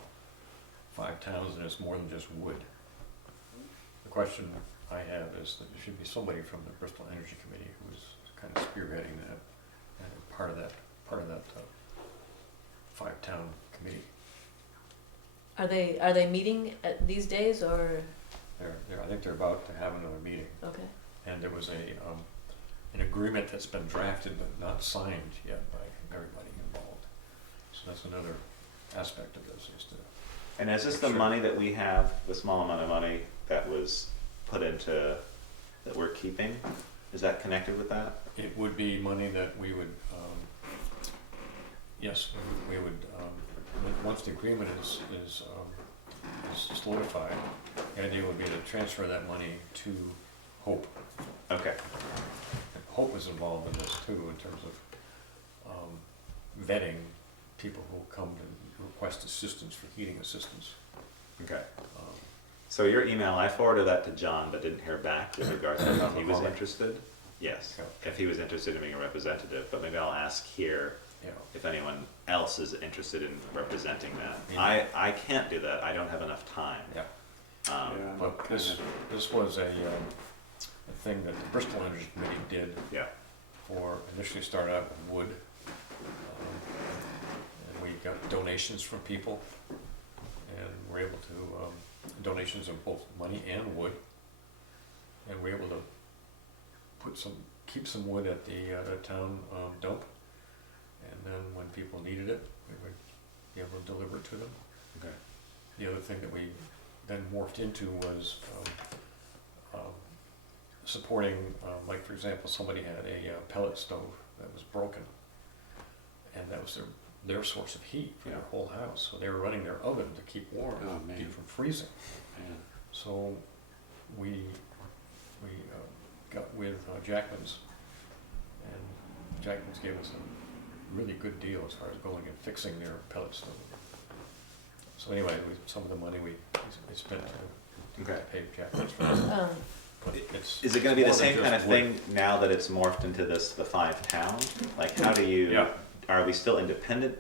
5 towns, and it's more than just wood. The question I have is that there should be somebody from the Bristol Energy Committee who's kind of spearheading that, and part of that 5-town committee. Are they meeting these days or? I think they're about to have another meeting, Okay. and there was an agreement that's been drafted but not signed yet by everybody involved. So that's another aspect of this, is to. And is this the Sure. money that we have, the small amount of money that was put into, that we're keeping? Is that connected with that? It would be money that we would, yes, we would, once the agreement is solidified, the idea would be to transfer that money to Hope. Okay. And Hope is involved in this too, in terms of vetting people who come to request assistance for heating assistance. Okay. Um, So your email, I forwarded that to John, but didn't hear back with regards to if he was Okay. interested. Yes, Okay. if he was interested in being a representative, but maybe I'll ask here Yeah. if anyone else is interested in representing that. Yeah. I can't do that, I don't have enough time. Yeah. Yeah, I'm But this was a thing that the Bristol Energy Committee did Yeah. initially started out with wood. And we got donations from people, and we're able to, donations of both money and wood. And we're able to keep some wood at the town dump, and then when people needed it, we would be able to deliver it to them. Okay. The other thing that we then morphed into was supporting, like for example, somebody had a pellet stove that was broken, and that was their source of heat for their whole house. So they were running their oven to keep warm, Oh, man. keep from freezing. Man. So we got with Jackman's, and Jackman's gave us a really good deal as far as going and fixing their pellet stove. So anyway, some of the money we spent to Okay. pay Jackman's for that. But Is it gonna be the more than same kind of just wood. thing now that it's morphed into the 5 towns? Like, how do you, Yeah. are we still independent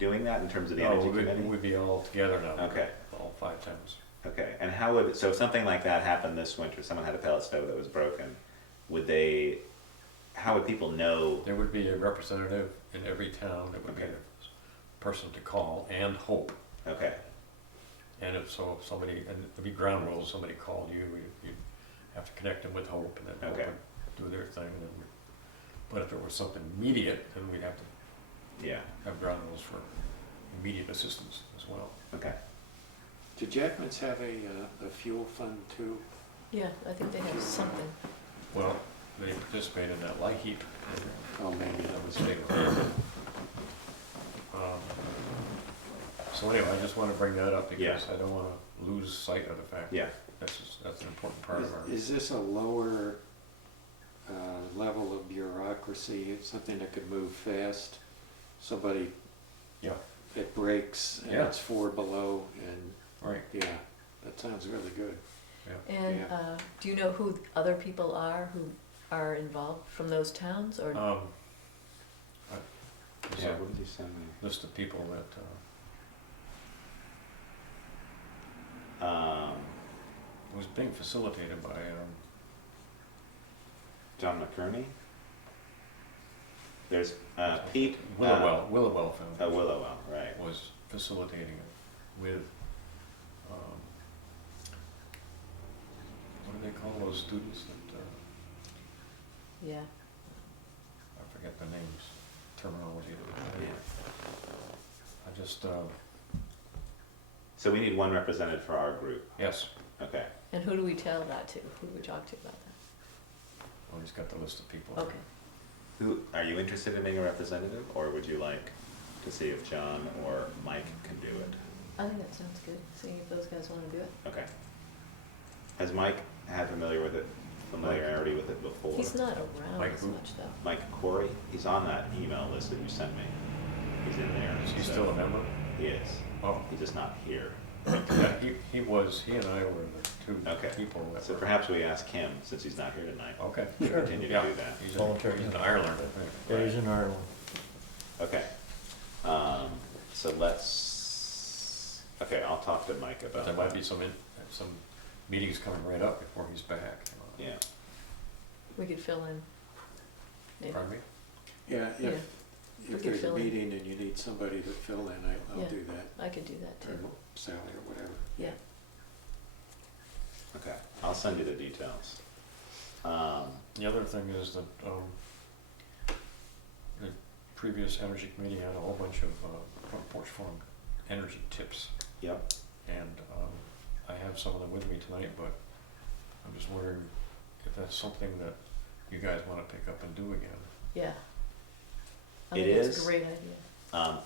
doing that in terms of the No, energy we committee? would be all together now. Okay. All 5 towns. Okay, and how would, so if something like that happened this winter, someone had a pellet stove that was broken, would they, how would people know? There would be a representative in every town that would be Okay. a person to call, and Hope. Okay, And if somebody, and there'd be ground rules, somebody called you, you'd have to connect them with Hope, and then Hope Okay. would do their thing. And then but if it was something immediate, then we'd have to yeah, have ground rules for immediate assistance as well. okay. Do Jackman's have a fuel fund too? Yeah, I think they have something. Well, they participated in that light heat Oh, maybe. that was big. So anyway, I just want to bring that up because Yeah. I don't want to lose sight of the fact Yeah. that that's an important part of our. Is this a lower level of bureaucracy? It's something that could move fast? Somebody, Yeah. it breaks and Yeah. it's 4 below and, Right. yeah, that sounds really good. And Yeah. do you know who other people are who are involved from those towns, or? There's Yeah, a what did you send me? list of people that was being facilitated by John McCurney? There's Pete. Willowell Foundation Willowell, right. was facilitating it with what do they call those students that Yeah, I forget the names, terminology. Yeah. I just So we need one representative for our group. yes. Okay. and who do we tell that to? Who do we talk to about Well, he's got the list of people. that? Okay, Who, are you interested in being a representative, or would you like to see if John or Mike can do it? I think that sounds good, seeing if those guys wanna do it. Okay. Has Mike had familiarity with it before? He's not around Mike as who? much though. Mike Corey? He's on that email list that you sent me. He's in there. Is he so- still a member? He is. Oh, He's just not here. yeah, he and I were the two Okay. people that So were. perhaps we ask him, since he's not here tonight, Okay. to continue to Yeah. do that. He's Voluntary. in Ireland, I think. Yeah, he's in Ireland. Okay. So let's, okay, I'll talk to Mike But about there that. might be some meetings coming right up before he's back. Yeah. We could fill in. Maybe. Pardon me? Yeah, Yeah, we if could there's a fill in. meeting and you need somebody to fill in, I'll Yeah. do that. I could do that Or too. Sally or whatever. Yeah, Okay, I'll send you the details. The other thing is that the previous energy committee had a whole bunch of front porch forum energy tips, Yep. and I have some of them with me tonight, but I'm just wondering if that's something that you guys want to pick up and do again. yeah. I It think it's is. a great idea.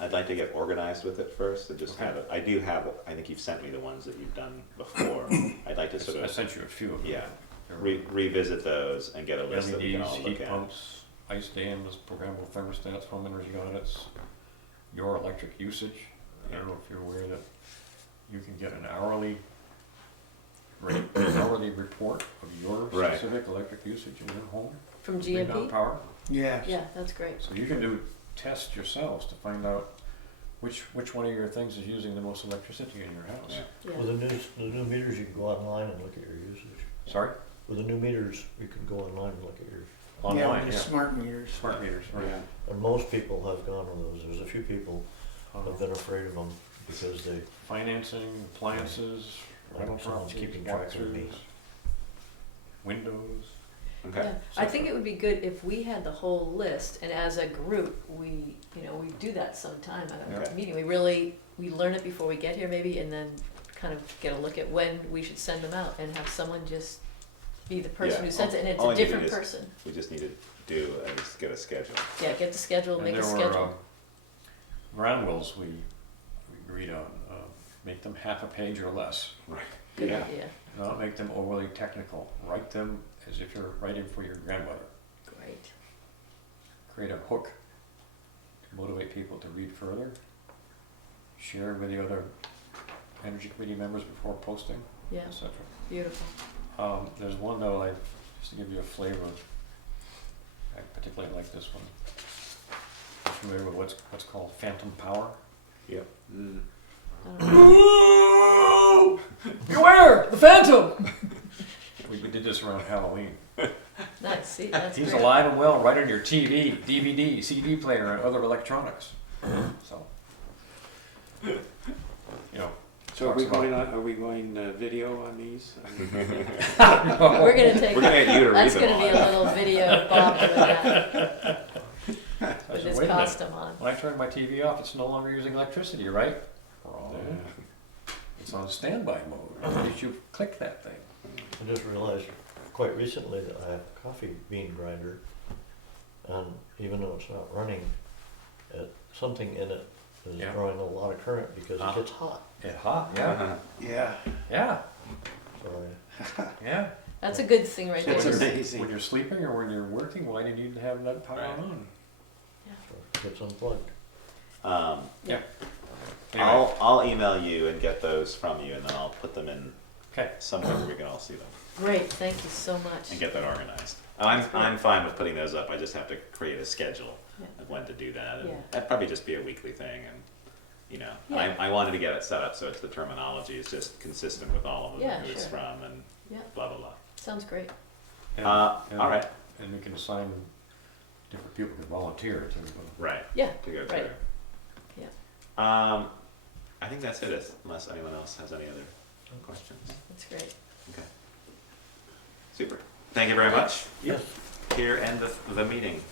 I'd like to get organized with it first and just Okay. have it, I do have, I think you've sent me the ones that you've done before. I'd like to sort I of sent you a few of them. yeah, There revisit those and get a were list that we can LEDs, all heat look at. pumps, ice dams, programmable thermostats, home energy audits, your electric usage. I don't know if you're aware that you can get an hourly report of your Right. specific electric usage in your home. From Bring down GMP? power. Yes. Yeah, that's great. So you can do tests yourselves to find out which one of your things is using the most electricity in your house. Yeah. Yeah. With the new meters, you can go online and look at your usage. Sorry? With the new meters, you can go online and look at yours. Online, the yeah. smart meters. Smart meters, right. Yeah. And most people have gone with those. There's a few people have been afraid of them because they, Financing, appliances, rental Someone's properties, keeping track of me. walkthroughs, windows. Okay. Yeah, I think it would be good if we had the whole list, and as a group, we do that sometime at our Okay. meeting. We learn it before we get here maybe, and then kind of get a look at when we should send them out, and have someone just be the person Yeah, who sends it, and it's all a I need to different do is- person. We just need to get a schedule. Yeah, get the schedule, And make a there schedule. were ground rules we agreed on, make them half a page or less. Right. Good Yeah. idea, Not make them overly technical. Write them as if you're writing for your grandmother. great. Create a hook to motivate people to read further. Share with the other Energy Committee members before posting, Yeah, etc. beautiful. There's one though, just to give you a flavor, I particularly like this one. You familiar with what's called phantom power? Yep. Mm. I don't know. Beware, the phantom! We did this around Halloween. Nice, see, that's He's great. alive and well right on your TV, DVD, CD player, and other electronics. So, you know. So are we talks about- going video on these? We're gonna take, We're gonna get you to read that's them gonna be a all. little video of Bob doing that, I with said, his "Wait a minute. costume on. When I turn my TV off, it's no longer using electricity, right? Wrong. Yeah. It's on standby mode. In case you click that thing. I just realized quite recently that I have a coffee bean grinder, and even though it's not running, something in it is Yeah. drawing a lot of current because Ah. it gets hot. It's hot, Uh-huh. Yeah, Yeah, So yeah. That's a good thing right there. it's When you're- amazing. When you're sleeping or when you're working, why do you need to have that power Right. on? it gets unplugged. Yeah. I'll email you and get those from you, and then I'll put them in Okay. somewhere where we can all see them Great, thank you so much. and get that organized. That's great. I'm fine with putting those up. I just have to create a schedule Yeah. of when to do that, and Yeah. that'd probably just be a weekly thing. And Yeah. I wanted to get it set up so it's the terminology is just consistent with all of them, Yeah, who it's sure. from, and Yeah, blah blah blah. sounds great. And- All and- right, And we can assign different people to volunteer to. right. Yeah, To go right. through. Yeah. I think that's it, unless anyone else has any other questions. That's great. Okay. Super. Thank you very much. Yes. Here end the meeting.